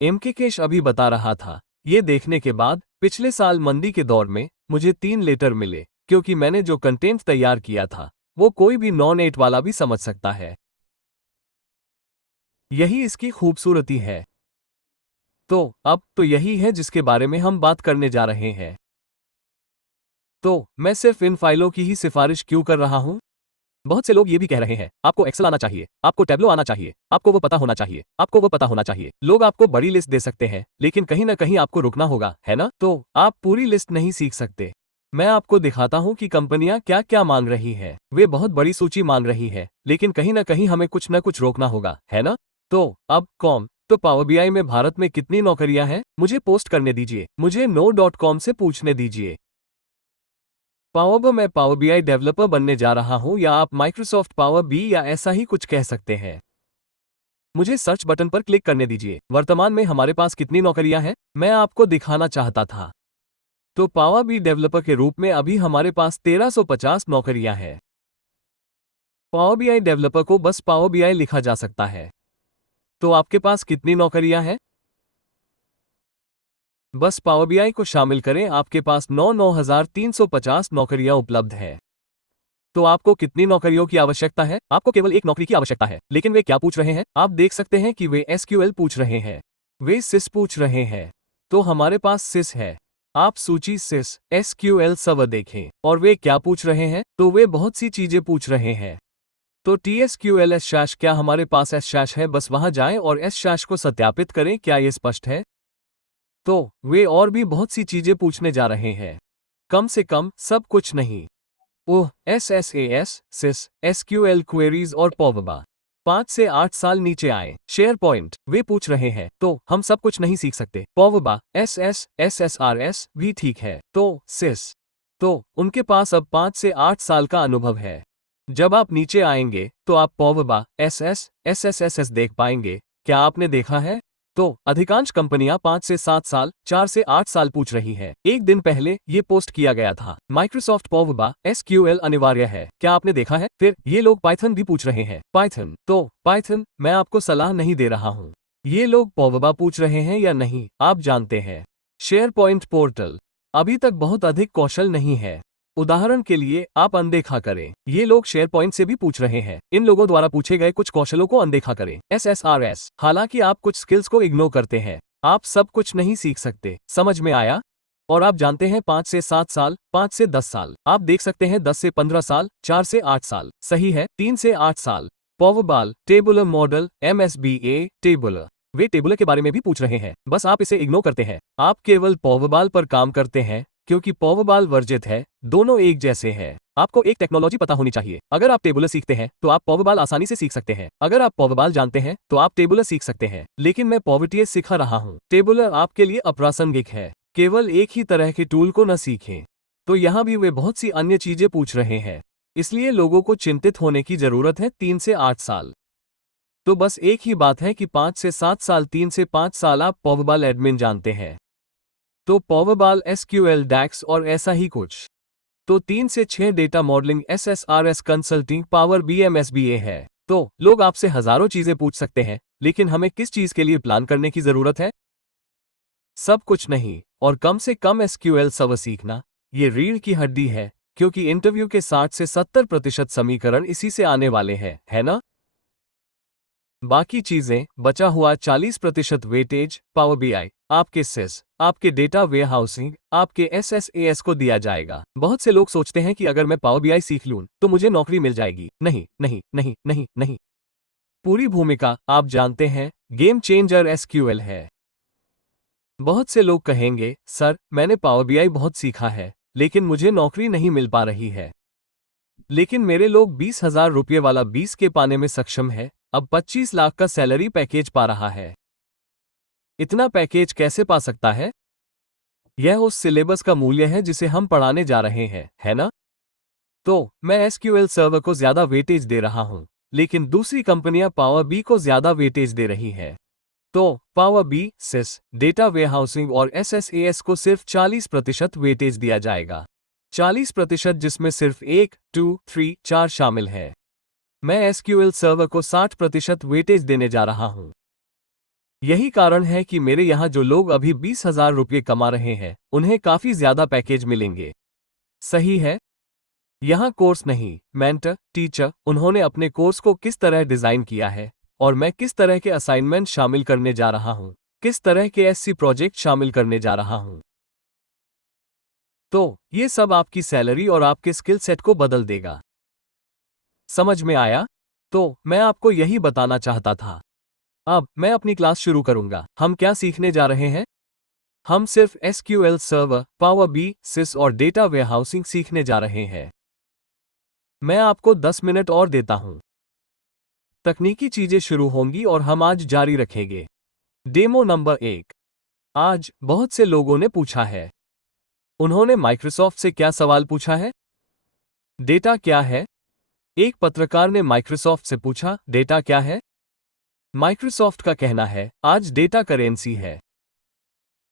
एमके केश अभी बता रहा था, ये देखने के बाद पिछले साल मंदी के दौर में मुझे 3 लेटर मिले, क्योंकि मैंने जो कंटेंट तैयार किया था वो कोई भी नॉन एट वाला भी समझ सकता है। यही इसकी खूबसूरती है। तो अब तो यही है जिसके बारे में हम बात करने जा रहे हैं। तो मैं सिर्फ इन फाइलों की ही सिफारिश क्यों कर रहा हूं? बहुत से लोग ये भी कह रहे हैं, आपको एक्सेल आना चाहिए, आपको टैब्लो आना चाहिए, आपको वो पता होना चाहिए, आपको वो पता होना चाहिए। लोग आपको बड़ी लिस्ट दे सकते हैं, लेकिन कहीं ना कहीं आपको रुकना होगा, है ना? तो आप पूरी लिस्ट नहीं सीख सकते। मैं आपको दिखाता हूं कि कंपनियां क्या क्या मांग रही है। वे बहुत बड़ी सूची मांग रही है, लेकिन कहीं ना कहीं हमें कुछ न कुछ रोकना होगा, है ना? तो अब तो पावर बीआई में भारत में कितनी नौकरियां हैं? मुझे पोस्ट करने दीजिए, मुझे no.com से पूछने दीजिए। मैं पावर बीआई डेवलपर बनने जा रहा हूं, या आप माइक्रोसॉफ्ट पावर बी या ऐसा ही कुछ कह सकते हैं। मुझे सर्च बटन पर क्लिक करने दीजिए। वर्तमान में हमारे पास कितनी नौकरियां हैं? मैं आपको दिखाना चाहता था। तो पावर बी डेवलपर के रूप में अभी हमारे पास 1350 नौकरियां हैं। पावर बीआई डेवलपर को बस पावर बीआई लिखा जा सकता है। तो आपके पास कितनी नौकरियां हैं? बस पावर बीआई को शामिल करें, आपके पास 9,350 नौकरियां उपलब्ध हैं। तो आपको कितनी नौकरियों की आवश्यकता है? आपको केवल एक नौकरी की आवश्यकता है, लेकिन वे क्या पूछ रहे हैं? आप देख सकते हैं कि वे एसक्यूएल पूछ रहे हैं, वे सिस पूछ रहे हैं। तो हमारे पास सिस है। आप सूची सिस एसक्यूएल सर्वर देखें, और वे क्या पूछ रहे हैं? तो वे बहुत सी चीजें पूछ रहे हैं। तो TSQL एस क्या हमारे पास एस है? बस वहां जाएं और एस को सत्यापित करें। क्या ये स्पष्ट है? तो वे और भी बहुत सी चीजें पूछने जा रहे हैं, कम से कम सब कुछ नहीं। ओह, SSAS, सिस, SQL क्वेरीज और पॉवबा। 5 से 8 साल नीचे आए। शेयर पॉइंट, वे पूछ रहे हैं, तो हम सब कुछ नहीं सीख सकते। पॉवबा, SSRS भी ठीक है। तो सिस, तो उनके पास अब 5 से 8 साल का अनुभव है। जब आप नीचे आएंगे तो आप पॉवबा, SSSS देख पाएंगे। क्या आपने देखा है? तो अधिकांश कंपनियां 5 से 7 साल, 4 से 8 साल पूछ रही हैं। एक दिन पहले ये पोस्ट किया गया था। माइक्रोसॉफ्ट पॉवबा SQL अनिवार्य है। क्या आपने देखा है? फिर ये लोग पाइथन भी पूछ रहे हैं। पाइथन, तो पाइथन मैं आपको सलाह नहीं दे रहा हूं। ये लोग पॉवबा पूछ रहे हैं या नहीं, आप जानते हैं। शेयर पॉइंट पोर्टल अभी तक बहुत अधिक कौशल नहीं है। उदाहरण के लिए आप अनदेखा करें। ये लोग शेयर पॉइंट से भी पूछ रहे हैं। इन लोगों द्वारा पूछे गए कुछ कौशलों को अनदेखा करें। SSRS, हालांकि आप कुछ स्किल्स को इग्नोर करते हैं, आप सब कुछ नहीं सीख सकते। समझ में आया? और आप जानते हैं 5 से 7 साल, 5 से 10 साल, आप देख सकते हैं 10 से 15 साल, 4 से 8 साल, सही है, 3 से 8 साल। पॉवरबाल, टेबुलर मॉडल, MSBA, टेबुलर, वे टेबुलर के बारे में भी पूछ रहे हैं, बस आप इसे इग्नोर करते हैं। आप केवल पॉवरबाल पर काम करते हैं, क्योंकि पॉवरबाल वर्जित है, दोनों एक जैसे हैं। आपको एक टेक्नोलॉजी पता होनी चाहिए। अगर आप टेबुलर सीखते हैं तो आप पॉवरबाल आसानी से सीख सकते हैं। अगर आप पॉवरबाल जानते हैं तो आप टेबुलर सीख सकते हैं। लेकिन मैं पॉवर्टीएस सिखा रहा हूं। टेबुलर आपके लिए अप्रासंगिक है। केवल एक ही तरह के टूल को न सीखें। तो यहां भी वे बहुत सी अन्य चीजें पूछ रहे हैं, इसलिए लोगों को चिंतित होने की जरूरत है। 3 से 8 साल, तो बस एक ही बात है कि 5 से 7 साल, 3 से 5 साल आप पॉवरबाल एडमिन जानते हैं, तो पॉवरबाल SQL डैक्स और ऐसा ही कुछ। तो 3 से 6 data modelling SSRS consulting power BMSBA है। तो लोग आपसे हजारों चीजें पूछ सकते हैं, लेकिन हमें किस चीज के लिए प्लान करने की जरूरत है? सब कुछ नहीं, और कम से कम SQL सर्वर सीखना। ये रीढ़ की हड्डी है, क्योंकि इंटरव्यू के 60 से 70% समीकरण इसी से आने वाले हैं, है ना? बाकी चीजें, बचा हुआ 40% वेटेज पावर बीआई, आपके सिस, आपके डेटा वेयरहाउसिंग, आपके SSAS को दिया जाएगा। बहुत से लोग सोचते हैं कि अगर मैं पावर बीआई सीख लूं तो मुझे नौकरी मिल जाएगी। नहीं नहीं नहीं नहीं नहीं। पूरी भूमिका, आप जानते हैं, गेम चेंजर SQL है। बहुत से लोग कहेंगे, सर मैंने पावर बीआई बहुत सीखा है, लेकिन मुझे नौकरी नहीं मिल पा रही है। लेकिन मेरे लोग 20,000 रुपये वाला 20 के पाने में सक्षम है, अब 25 लाख का सैलरी पैकेज पा रहा है। इतना पैकेज कैसे पा सकता है? यह उस सिलेबस का मूल्य है जिसे हम पढ़ाने जा रहे हैं, है ना? तो मैं एसक्यूएल सर्वर को ज्यादा वेटेज दे रहा हूं, लेकिन दूसरी कंपनियां पावर बी को ज्यादा वेटेज दे रही हैं। तो पावर बी, सिस, डेटा वेयरहाउसिंग और एसएसएएस को सिर्फ 40% वेटेज दिया जाएगा। 40% जिसमें सिर्फ 1, 2, 3, 4 शामिल है। मैं एसक्यूएल सर्वर को 60% वेटेज देने जा रहा हूं। यही कारण है कि मेरे यहां जो लोग अभी 20,000 रुपये कमा रहे हैं, उन्हें काफी ज्यादा पैकेज मिलेंगे। सही है? यहां कोर्स नहीं, मेंटर, टीचर, उन्होंने अपने कोर्स को किस तरह डिजाइन किया है और मैं किस तरह के असाइनमेंट शामिल करने जा रहा हूं, किस तरह के एससी प्रोजेक्ट शामिल करने जा रहा हूं। तो ये सब आपकी सैलरी और आपके स्किल सेट को बदल देगा। समझ में आया? तो मैं आपको यही बताना चाहता था। अब मैं अपनी क्लास शुरू करूंगा। हम क्या सीखने जा रहे हैं? हम सिर्फ एसक्यूएल सर्वर, पावर बी, सिस और डेटा वेयरहाउसिंग सीखने जा रहे हैं। मैं आपको 10 मिनट और देता हूं। तकनीकी चीजें शुरू होंगी और हम आज जारी रखेंगे। Demo number 1। आज बहुत से लोगों ने पूछा है। उन्होंने माइक्रोसॉफ्ट से क्या सवाल पूछा है? डेटा क्या है? एक पत्रकार ने माइक्रोसॉफ्ट से पूछा, डेटा क्या है? माइक्रोसॉफ्ट का कहना है, आज डेटा करेंसी है।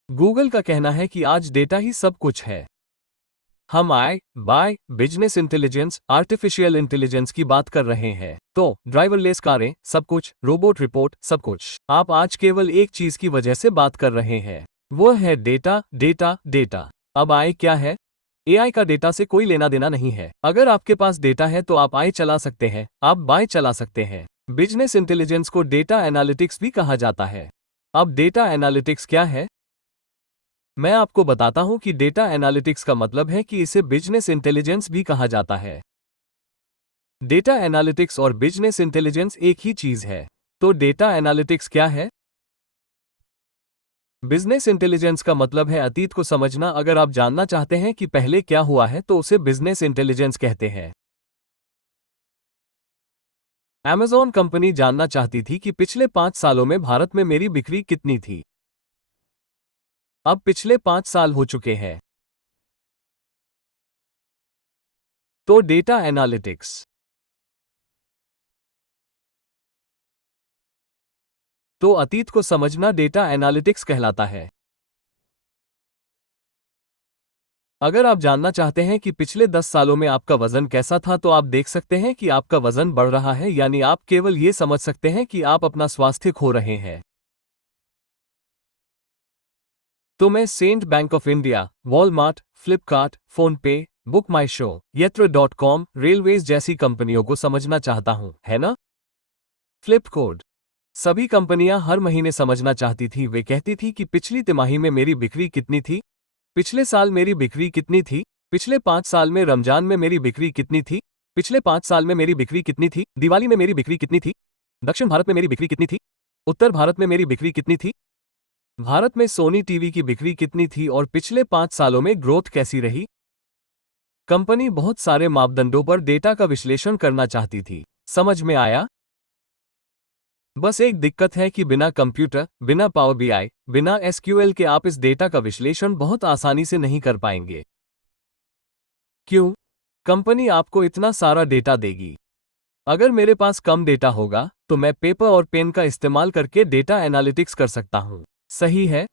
गूगल का कहना है कि आज डेटा ही सब कुछ है। हम AI, BI, business intelligence, artificial intelligence की बात कर रहे हैं। तो ड्राइवरलेस कारें, सब कुछ, रोबोट रिपोर्ट, सब कुछ। आप आज केवल एक चीज की वजह से बात कर रहे हैं, वो है डेटा, डेटा, डेटा। अब आई क्या है? एआई का डेटा से कोई लेना देना नहीं है। अगर आपके पास डेटा है तो आप आई चला सकते हैं, आप बाय चला सकते हैं। बिजनेस इंटेलिजेंस को डेटा एनालिटिक्स भी कहा जाता है। अब डेटा एनालिटिक्स क्या है? मैं आपको बताता हूं कि डेटा एनालिटिक्स का मतलब है कि इसे बिजनेस इंटेलिजेंस भी कहा जाता है। डेटा एनालिटिक्स और बिजनेस इंटेलिजेंस एक ही चीज है। तो डेटा एनालिटिक्स क्या है? बिजनेस इंटेलिजेंस का मतलब है अतीत को समझना। अगर आप जानना चाहते हैं कि पहले क्या हुआ है तो उसे बिजनेस इंटेलिजेंस कहते हैं। Amazon कंपनी जानना चाहती थी कि पिछले 5 सालों में भारत में मेरी बिक्री कितनी थी। अब पिछले 5 साल हो चुके हैं। तो डेटा एनालिटिक्स। तो अतीत को समझना डेटा एनालिटिक्स कहलाता है। अगर आप जानना चाहते हैं कि पिछले 10 सालों में आपका वजन कैसा था तो आप देख सकते हैं कि आपका वजन बढ़ रहा है, यानी आप केवल ये समझ सकते हैं कि आप अपना स्वास्थ्य खो रहे हैं। तो मैं Cent Bank of India, Walmart, Flipkart, PhonePe, BookMyShow, यत्र.com, रेलवेज जैसी कंपनियों को समझना चाहता हूं, है ना? फ्लिपकोड। सभी कंपनियां हर महीने समझना चाहती थी। वे कहती थी कि पिछली तिमाही में मेरी बिक्री कितनी थी, पिछले साल मेरी बिक्री कितनी थी, पिछले 5 साल में रमजान में मेरी बिक्री कितनी थी, पिछले 5 साल में मेरी बिक्री कितनी थी, दिवाली में मेरी बिक्री कितनी थी, दक्षिण भारत में मेरी बिक्री कितनी थी, उत्तर भारत में मेरी बिक्री कितनी थी, भारत में सोनी टीवी की बिक्री कितनी थी और पिछले 5 सालों में ग्रोथ कैसी रही। कंपनी बहुत सारे मापदंडों पर डेटा का विश्लेषण करना चाहती थी। समझ में आया? बस एक दिक्कत है कि बिना कंप्यूटर, बिना पावर बीआई, बिना एसक्यूएल के आप इस डेटा का विश्लेषण बहुत आसानी से नहीं कर पाएंगे। क्यों? कंपनी आपको इतना सारा डेटा देगी। अगर मेरे पास कम डेटा होगा तो मैं पेपर और पेन का इस्तेमाल करके डेटा एनालिटिक्स कर सकता हूं। सही है?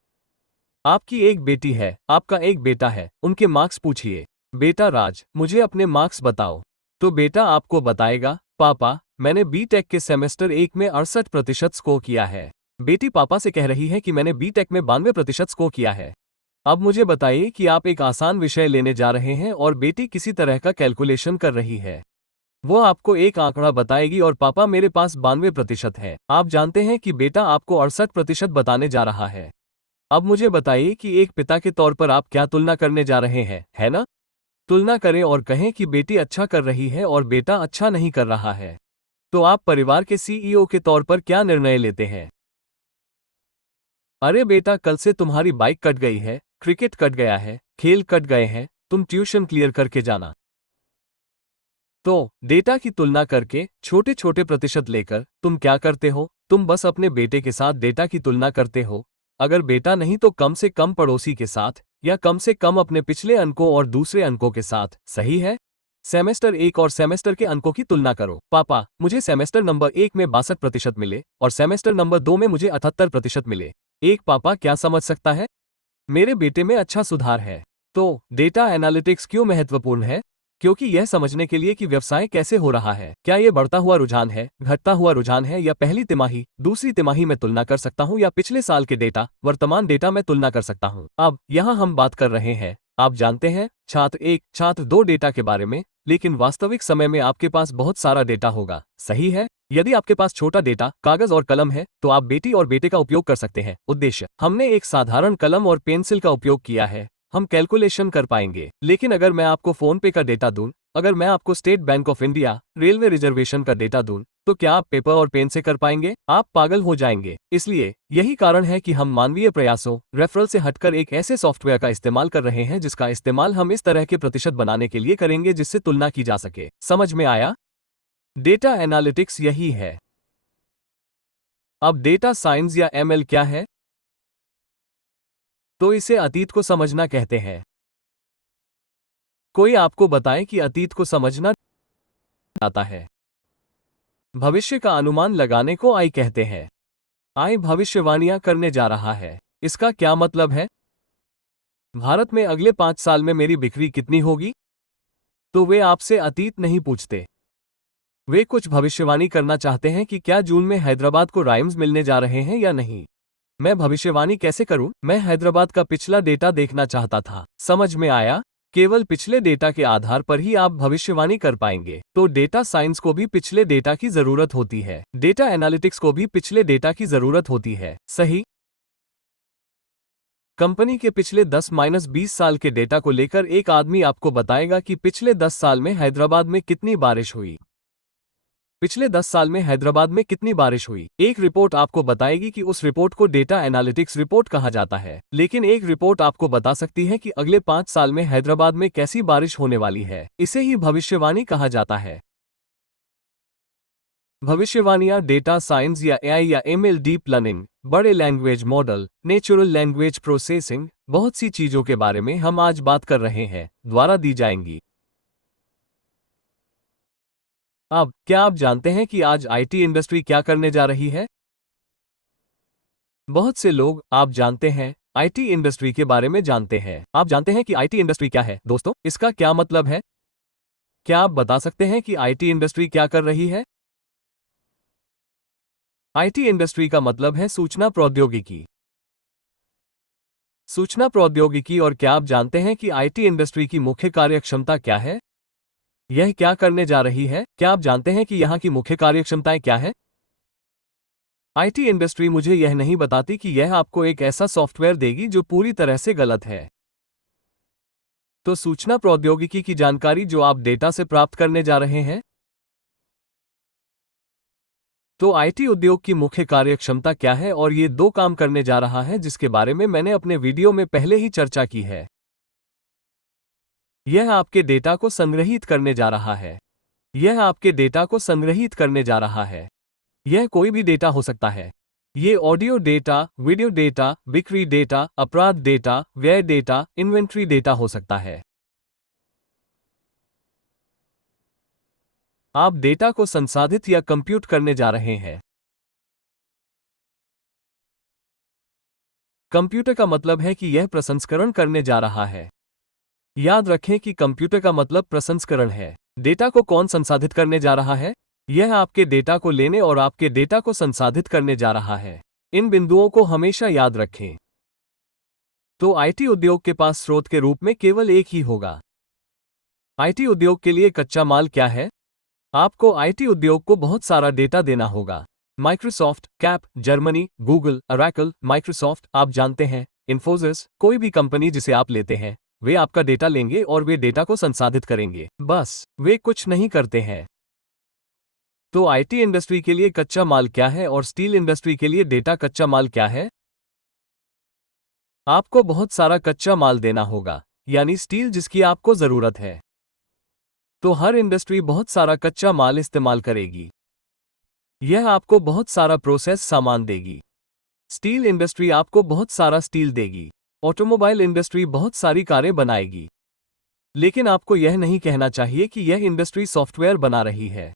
आपकी एक बेटी है, आपका एक बेटा है, उनके मार्क्स पूछिए। बेटा राज, मुझे अपने मार्क्स बताओ। तो बेटा आपको बताएगा, पापा, मैंने बीटेक के सेमेस्टर 1 में 68% स्कोर किया है। बेटी पापा से कह रही है कि मैंने बीटेक में 92% स्कोर किया है। अब मुझे बताइए कि आप एक आसान विषय लेने जा रहे हैं और बेटी किसी तरह का कैलकुलेशन कर रही है। वो आपको एक आंकड़ा बताएगी और पापा मेरे पास 92% है। आप जानते हैं कि बेटा आपको 68% बताने जा रहा है। अब मुझे बताइए कि एक पिता के तौर पर आप क्या तुलना करने जा रहे हैं, है ना? तुलना करें और कहें कि बेटी अच्छा कर रही है और बेटा अच्छा नहीं कर रहा है। तो आप परिवार के सीईओ के तौर पर क्या निर्णय लेते हैं? अरे बेटा, कल से तुम्हारी बाइक कट गई है, क्रिकेट कट गया है, खेल कट गए हैं, तुम ट्यूशन क्लियर करके जाना। तो डेटा की तुलना करके छोटे छोटे प्रतिशत लेकर तुम क्या करते हो? तुम बस अपने बेटे के साथ डेटा की तुलना करते हो। अगर बेटा नहीं तो कम से कम पड़ोसी के साथ, या कम से कम अपने पिछले अंकों और दूसरे अंकों के साथ, सही है? सेमेस्टर 1 और सेमेस्टर के अंकों की तुलना करो। पापा, मुझे सेमेस्टर नंबर 1 में 62% मिले और सेमेस्टर नंबर 2 में मुझे 78% मिले। एक पापा क्या समझ सकता है? मेरे बेटे में अच्छा सुधार है। तो डेटा एनालिटिक्स क्यों महत्वपूर्ण है? क्योंकि यह समझने के लिए कि व्यवसाय कैसे हो रहा है। क्या यह बढ़ता हुआ रुझान है, घटता हुआ रुझान है, या पहली तिमाही, दूसरी तिमाही में तुलना कर सकता हूं, या पिछले साल के डेटा, वर्तमान डेटा में तुलना कर सकता हूं। अब यहां हम बात कर रहे हैं, आप जानते हैं, छात्र 1, छात्र 2 डेटा के बारे में, लेकिन वास्तविक समय में आपके पास बहुत सारा डेटा होगा, सही है? यदि आपके पास छोटा डेटा, कागज और कलम है, तो आप बेटी और बेटे का उपयोग कर सकते हैं। उद्देश्य, हमने एक साधारण कलम और पेंसिल का उपयोग किया है, हम कैलकुलेशन कर पाएंगे। लेकिन अगर मैं आपको फोन पे का डेटा दूं, अगर मैं आपको state bank of India, railway reservation का डेटा दूं, तो क्या आप पेपर और पेन से कर पाएंगे? आप पागल हो जाएंगे। इसलिए यही कारण है कि हम मानवीय प्रयासों, रेफरल से हटकर एक ऐसे सॉफ्टवेयर का इस्तेमाल कर रहे हैं जिसका इस्तेमाल हम इस तरह के प्रतिशत बनाने के लिए करेंगे जिससे तुलना की जा सके। समझ में आया? डेटा एनालिटिक्स यही है। अब डेटा साइंस या एमएल क्या है? तो इसे अतीत को समझना कहते हैं। कोई आपको बताए कि अतीत को समझना आता है। भविष्य का अनुमान लगाने को आई कहते हैं। आई भविष्यवाणियां करने जा रहा है। इसका क्या मतलब है? भारत में अगले 5 साल में मेरी बिक्री कितनी होगी? तो वे आपसे अतीत नहीं पूछते। वे कुछ भविष्यवाणी करना चाहते हैं कि क्या जून में हैदराबाद को राइम्स मिलने जा रहे हैं या नहीं। मैं भविष्यवाणी कैसे करूं? मैं हैदराबाद का पिछला डेटा देखना चाहता था। समझ में आया? केवल पिछले डेटा के आधार पर ही आप भविष्यवाणी कर पाएंगे। तो डेटा साइंस को भी पिछले डेटा की जरूरत होती है। डेटा एनालिटिक्स को भी पिछले डेटा की जरूरत होती है, सही? कंपनी के पिछले 10-20 साल के डेटा को लेकर एक आदमी आपको बताएगा कि पिछले 10 साल में हैदराबाद में कितनी बारिश हुई। पिछले 10 साल में हैदराबाद में कितनी बारिश हुई। एक रिपोर्ट आपको बताएगी कि उस रिपोर्ट को डेटा एनालिटिक्स रिपोर्ट कहा जाता है। लेकिन एक रिपोर्ट आपको बता सकती है कि अगले 5 साल में हैदराबाद में कैसी बारिश होने वाली है। इसे ही भविष्यवाणी कहा जाता है। भविष्यवाणियां डेटा साइंस या एआई या एमएल, डीप लर्निंग, बड़े language model, natural language processing, बहुत सी चीजों के बारे में हम आज बात कर रहे हैं, द्वारा दी जाएंगी। अब क्या आप जानते हैं कि आज आईटी इंडस्ट्री क्या करने जा रही है? बहुत से लोग, आप जानते हैं, आईटी इंडस्ट्री के बारे में जानते हैं। आप जानते हैं कि आईटी इंडस्ट्री क्या है? दोस्तों, इसका क्या मतलब है? क्या आप बता सकते हैं कि आईटी इंडस्ट्री क्या कर रही है? आईटी इंडस्ट्री का मतलब है सूचना प्रौद्योगिकी। सूचना प्रौद्योगिकी। और क्या आप जानते हैं कि आईटी इंडस्ट्री की मुख्य कार्यक्षमता क्या है? यह क्या करने जा रही है? क्या आप जानते हैं कि यहाँ की मुख्य कार्यक्षमताएं क्या है? आईटी इंडस्ट्री मुझे यह नहीं बताती कि यह आपको एक ऐसा सॉफ्टवेयर देगी जो पूरी तरह से गलत है। तो सूचना प्रौद्योगिकी की जानकारी जो आप डेटा से प्राप्त करने जा रहे हैं। तो आईटी उद्योग की मुख्य कार्यक्षमता क्या है? और ये 2 काम करने जा रहा है जिसके बारे में मैंने अपने वीडियो में पहले ही चर्चा की है। यह आपके डेटा को संग्रहीत करने जा रहा है। यह आपके डेटा को संग्रहीत करने जा रहा है। यह कोई भी डेटा हो सकता है। ये ऑडियो डेटा, वीडियो डेटा, बिक्री डेटा, अपराध डेटा, व्यय डेटा, इन्वेंट्री डेटा हो सकता है। आप डेटा को संसाधित या कंप्यूट करने जा रहे हैं। कंप्यूटर का मतलब है कि यह प्रसंस्करण करने जा रहा है। याद रखें कि कंप्यूटर का मतलब प्रसंस्करण है। डेटा को कौन संसाधित करने जा रहा है? यह आपके डेटा को लेने और आपके डेटा को संसाधित करने जा रहा है। इन बिंदुओं को हमेशा याद रखें। तो आईटी उद्योग के पास स्रोत के रूप में केवल एक ही होगा। आईटी उद्योग के लिए कच्चा माल क्या है? आपको आईटी उद्योग को बहुत सारा डेटा देना होगा। Microsoft, cap, Germany, Google, Oracle, Microsoft, आप जानते हैं, इन्फोसिस, कोई भी कंपनी जिसे आप लेते हैं, वे आपका डेटा लेंगे और वे डेटा को संसाधित करेंगे। बस, वे कुछ नहीं करते हैं। तो आईटी इंडस्ट्री के लिए कच्चा माल क्या है और स्टील इंडस्ट्री के लिए डेटा कच्चा माल क्या है? आपको बहुत सारा कच्चा माल देना होगा। यानी स्टील जिसकी आपको जरूरत है। तो हर इंडस्ट्री बहुत सारा कच्चा माल इस्तेमाल करेगी। यह आपको बहुत सारा प्रोसेस सामान देगी। स्टील इंडस्ट्री आपको बहुत सारा स्टील देगी। ऑटोमोबाइल इंडस्ट्री बहुत सारी कारें बनाएगी। लेकिन आपको यह नहीं कहना चाहिए कि यह इंडस्ट्री सॉफ्टवेयर बना रही है।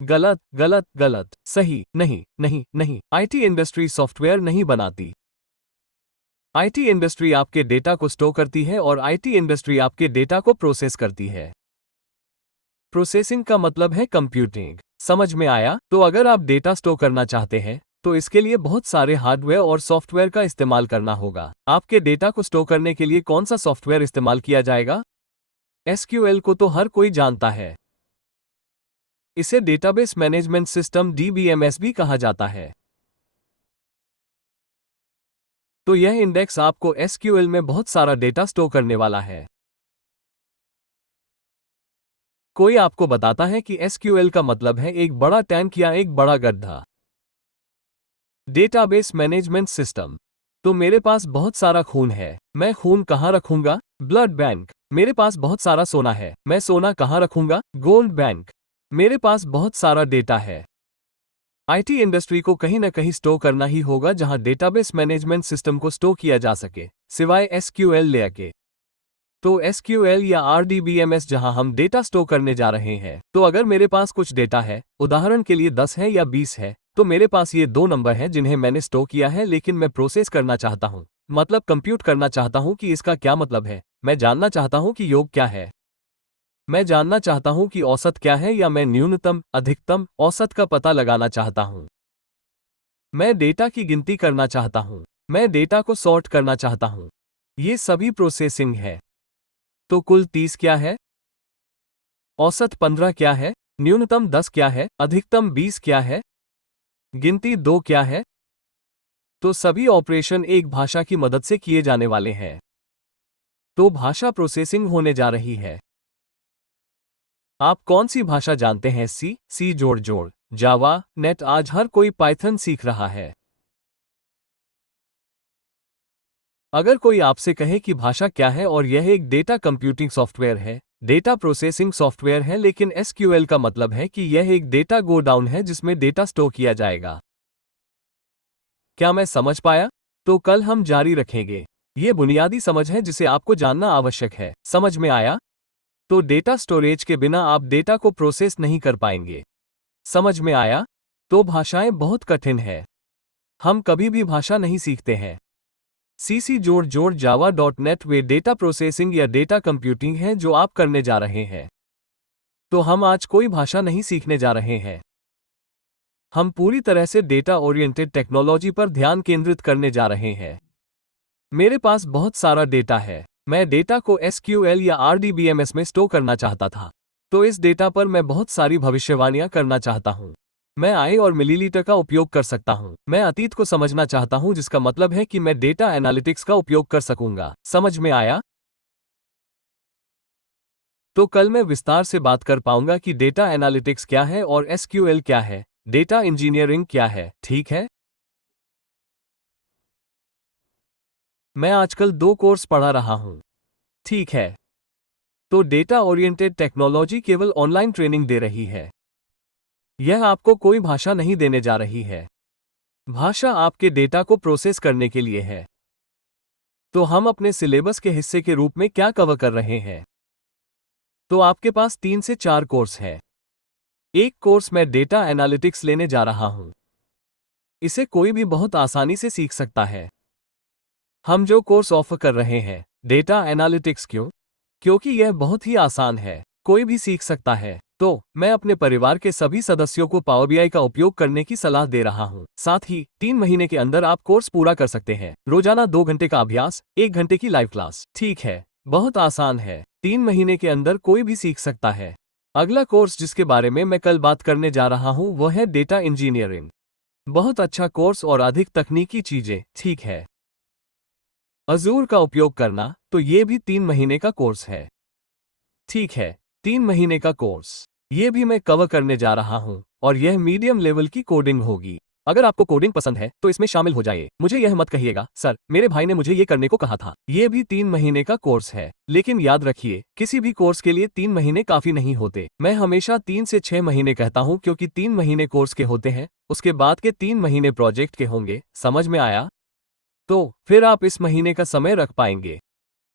गलत गलत गलत, सही नहीं नहीं नहीं। आईटी इंडस्ट्री सॉफ्टवेयर नहीं बनाती। आईटी इंडस्ट्री आपके डेटा को स्टोर करती है और आईटी इंडस्ट्री आपके डेटा को प्रोसेस करती है। प्रोसेसिंग का मतलब है कंप्यूटिंग। समझ में आया? तो अगर आप डेटा स्टोर करना चाहते हैं तो इसके लिए बहुत सारे हार्डवेयर और सॉफ्टवेयर का इस्तेमाल करना होगा। आपके डेटा को स्टोर करने के लिए कौन सा सॉफ्टवेयर इस्तेमाल किया जाएगा? एसक्यूएल को तो हर कोई जानता है। इसे डेटाबेस मैनेजमेंट सिस्टम डीबीएमएस भी कहा जाता है। तो यह इंडेक्स आपको एसक्यूएल में बहुत सारा डेटा स्टोर करने वाला है। कोई आपको बताता है कि एसक्यूएल का मतलब है एक बड़ा टैंक या एक बड़ा गड्ढा। Database management system. तो मेरे पास बहुत सारा खून है, मैं खून कहाँ रखूंगा? Blood bank. मेरे पास बहुत सारा सोना है, मैं सोना कहाँ रखूंगा? Gold bank. मेरे पास बहुत सारा डेटा है। आईटी इंडस्ट्री को कहीं ना कहीं स्टोर करना ही होगा जहां डेटाबेस मैनेजमेंट सिस्टम को स्टोर किया जा सके, सिवाय एसक्यूएल लेयर के। तो एसक्यूएल या आरडीबीएमएस जहां हम डेटा स्टोर करने जा रहे हैं। तो अगर मेरे पास कुछ डेटा है, उदाहरण के लिए 10 है या 20 है, तो मेरे पास ये दो नंबर हैं जिन्हें मैंने स्टोर किया है, लेकिन मैं प्रोसेस करना चाहता हूं, मतलब कंप्यूट करना चाहता हूं कि इसका क्या मतलब है। मैं जानना चाहता हूं कि योग क्या है। मैं जानना चाहता हूं कि औसत क्या है, या मैं न्यूनतम अधिकतम औसत का पता लगाना चाहता हूं। मैं डेटा की गिनती करना चाहता हूं। मैं डेटा को सॉर्ट करना चाहता हूं। ये सभी प्रोसेसिंग है। तो कुल 30 क्या है? औसत 15 क्या है? न्यूनतम 10 क्या है? अधिकतम 20 क्या है? गिनती 2 क्या है? तो सभी ऑपरेशन एक भाषा की मदद से किए जाने वाले हैं। तो भाषा प्रोसेसिंग होने जा रही है। आप कौन सी भाषा जानते हैं? सी जोड़ जोड़, जावा, नेट। आज हर कोई पाइथन सीख रहा है। अगर कोई आपसे कहे कि भाषा क्या है और यह एक डेटा कंप्यूटिंग सॉफ्टवेयर है, डेटा प्रोसेसिंग सॉफ्टवेयर है, लेकिन एसक्यूएल का मतलब है कि यह एक डेटा गो डाउन है जिसमें डेटा स्टोर किया जाएगा। क्या मैं समझ पाया? तो कल हम जारी रखेंगे। यह बुनियादी समझ है जिसे आपको जानना आवश्यक है। समझ में आया? तो डेटा स्टोरेज के बिना आप डेटा को प्रोसेस नहीं कर पाएंगे। समझ में आया? तो भाषाएं बहुत कठिन है। हम कभी भी भाषा नहीं सीखते हैं। सी जोड़ जोड़ जावा .NET वे डेटा प्रोसेसिंग या डेटा कंप्यूटिंग है जो आप करने जा रहे हैं। तो हम आज कोई भाषा नहीं सीखने जा रहे हैं। हम पूरी तरह से डेटा ओरिएंटेड टेक्नोलॉजी पर ध्यान केंद्रित करने जा रहे हैं। मेरे पास बहुत सारा डेटा है। मैं डेटा को एसक्यूएल या आरडीबीएमएस में स्टोर करना चाहता था। तो इस डेटा पर मैं बहुत सारी भविष्यवाणियां करना चाहता हूं। मैं आई और मिलीलीटर का उपयोग कर सकता हूं। मैं अतीत को समझना चाहता हूं, जिसका मतलब है कि मैं डेटा एनालिटिक्स का उपयोग कर सकूंगा। समझ में आया? तो कल मैं विस्तार से बात कर पाऊंगा कि डेटा एनालिटिक्स क्या है और एसक्यूएल क्या है, डेटा इंजीनियरिंग क्या है। ठीक है? मैं आजकल 2 कोर्स पढ़ा रहा हूं। ठीक है। तो डेटा ओरिएंटेड टेक्नोलॉजी केवल ऑनलाइन ट्रेनिंग दे रही है। यह आपको कोई भाषा नहीं देने जा रही है। भाषा आपके डेटा को प्रोसेस करने के लिए है। तो हम अपने सिलेबस के हिस्से के रूप में क्या कवर कर रहे हैं? तो आपके पास 3 से 4 कोर्स हैं। एक कोर्स मैं डेटा एनालिटिक्स लेने जा रहा हूं। इसे कोई भी बहुत आसानी से सीख सकता है। हम जो कोर्स ऑफर कर रहे हैं, डेटा एनालिटिक्स, क्यों? क्योंकि यह बहुत ही आसान है, कोई भी सीख सकता है। तो मैं अपने परिवार के सभी सदस्यों को पावर बीआई का उपयोग करने की सलाह दे रहा हूं। साथ ही 3 महीने के अंदर आप कोर्स पूरा कर सकते हैं। रोजाना 2 घंटे का अभ्यास, 1 घंटे की लाइव क्लास। ठीक है, बहुत आसान है। 3 महीने के अंदर कोई भी सीख सकता है। अगला कोर्स जिसके बारे में मैं कल बात करने जा रहा हूं वह है डेटा इंजीनियरिंग। बहुत अच्छा कोर्स और अधिक तकनीकी चीजें। ठीक है। अजूर का उपयोग करना, तो ये भी 3 महीने का कोर्स है। ठीक है, 3 महीने का कोर्स। ये भी मैं कवर करने जा रहा हूं और यह मीडियम लेवल की कोडिंग होगी। अगर आपको कोडिंग पसंद है तो इसमें शामिल हो जाइए। मुझे यह मत कहिएगा सर मेरे भाई ने मुझे ये करने को कहा था। ये भी 3 महीने का कोर्स है, लेकिन याद रखिए किसी भी कोर्स के लिए 3 महीने काफी नहीं होते। मैं हमेशा 3 से 6 महीने कहता हूँ क्योंकि 3 महीने कोर्स के होते हैं, उसके बाद के 3 महीने प्रोजेक्ट के होंगे। समझ में आया? तो फिर आप इस महीने का समय रख पाएंगे।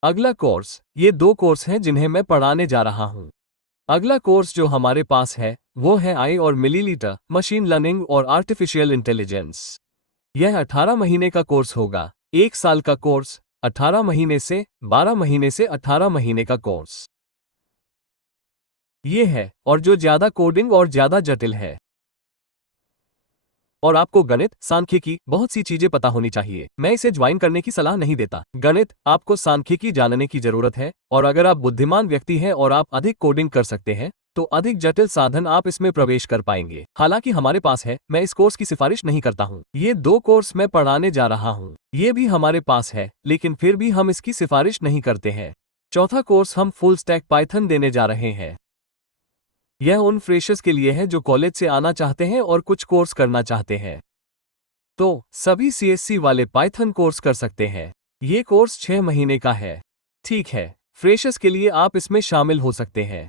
अगला कोर्स, ये 2 कोर्स हैं जिन्हें मैं पढ़ाने जा रहा हूँ। अगला कोर्स जो हमारे पास है वो है आई और मिलीलीटर मशीन लर्निंग और आर्टिफिशियल इंटेलिजेंस। यह 18 महीने का कोर्स होगा, 1 साल का कोर्स, 18 महीने से 12 महीने से 18 महीने का कोर्स ये है, और जो ज्यादा कोडिंग और ज्यादा जटिल है। और आपको गणित, सांख्यिकी, बहुत सी चीजें पता होनी चाहिए। मैं इसे ज्वाइन करने की सलाह नहीं देता। गणित, आपको सांख्यिकी जानने की जरूरत है, और अगर आप बुद्धिमान व्यक्ति हैं और आप अधिक कोडिंग कर सकते हैं तो अधिक जटिल साधन आप इसमें प्रवेश कर पाएंगे। हालांकि हमारे पास है, मैं इस कोर्स की सिफारिश नहीं करता हूँ। ये 2 कोर्स मैं पढ़ाने जा रहा हूँ, ये भी हमारे पास है, लेकिन फिर भी हम इसकी सिफारिश नहीं करते हैं। चौथा कोर्स हम फुल स्टैक पाइथन देने जा रहे हैं। यह उन फ्रेशर्स के लिए है जो कॉलेज से आना चाहते हैं और कुछ कोर्स करना चाहते हैं। तो सभी सीएससी वाले पाइथन कोर्स कर सकते हैं। ये कोर्स 6 महीने का है। ठीक है, फ्रेशर्स के लिए आप इसमें शामिल हो सकते हैं।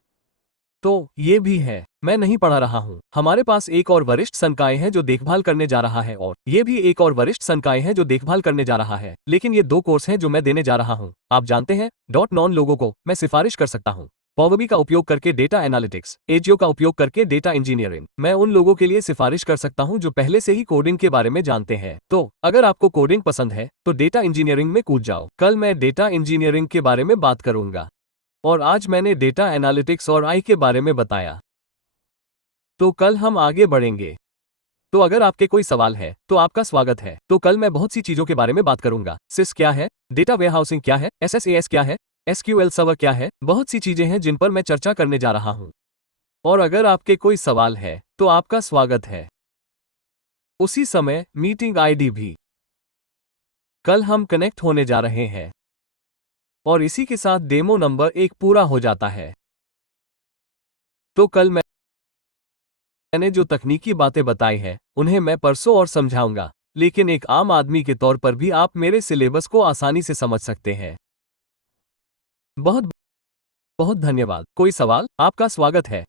तो ये भी है, मैं नहीं पढ़ा रहा हूँ। हमारे पास एक और वरिष्ठ संकाय है जो देखभाल करने जा रहा है, और ये भी एक और वरिष्ठ संकाय है जो देखभाल करने जा रहा है। लेकिन ये 2 कोर्स हैं जो मैं देने जा रहा हूँ। आप जानते हैं, .non लोगों को मैं सिफारिश कर सकता हूँ। Power BI का उपयोग करके डेटा एनालिटिक्स, एजियो का उपयोग करके डेटा इंजीनियरिंग। मैं उन लोगों के लिए सिफारिश कर सकता हूं जो पहले से ही कोडिंग के बारे में जानते हैं। तो अगर आपको कोडिंग पसंद है तो डेटा इंजीनियरिंग में कूद जाओ। कल मैं डेटा इंजीनियरिंग के बारे में बात करूंगा, और आज मैंने डेटा एनालिटिक्स और आई के बारे में बताया। तो कल हम आगे बढ़ेंगे। तो अगर आपके कोई सवाल है तो आपका स्वागत है। तो कल मैं बहुत सी चीजों के बारे में बात करूंगा। सिस क्या है, डेटा वेयरहाउसिंग क्या है, SSAS क्या है, SQL सर्वर क्या है, बहुत सी चीजें हैं जिन पर मैं चर्चा करने जा रहा हूं। और अगर आपके कोई सवाल है तो आपका स्वागत है। उसी समय मीटिंग आईडी भी। कल हम कनेक्ट होने जा रहे हैं, और इसी के साथ डेमो नंबर 1 पूरा हो जाता है। तो कल मैंने जो तकनीकी बातें बताई हैं उन्हें मैं परसों और समझाऊंगा, लेकिन एक आम आदमी के तौर पर भी आप मेरे सिलेबस को आसानी से समझ सकते हैं। बहुत बहुत धन्यवाद। कोई सवाल? आपका स्वागत है।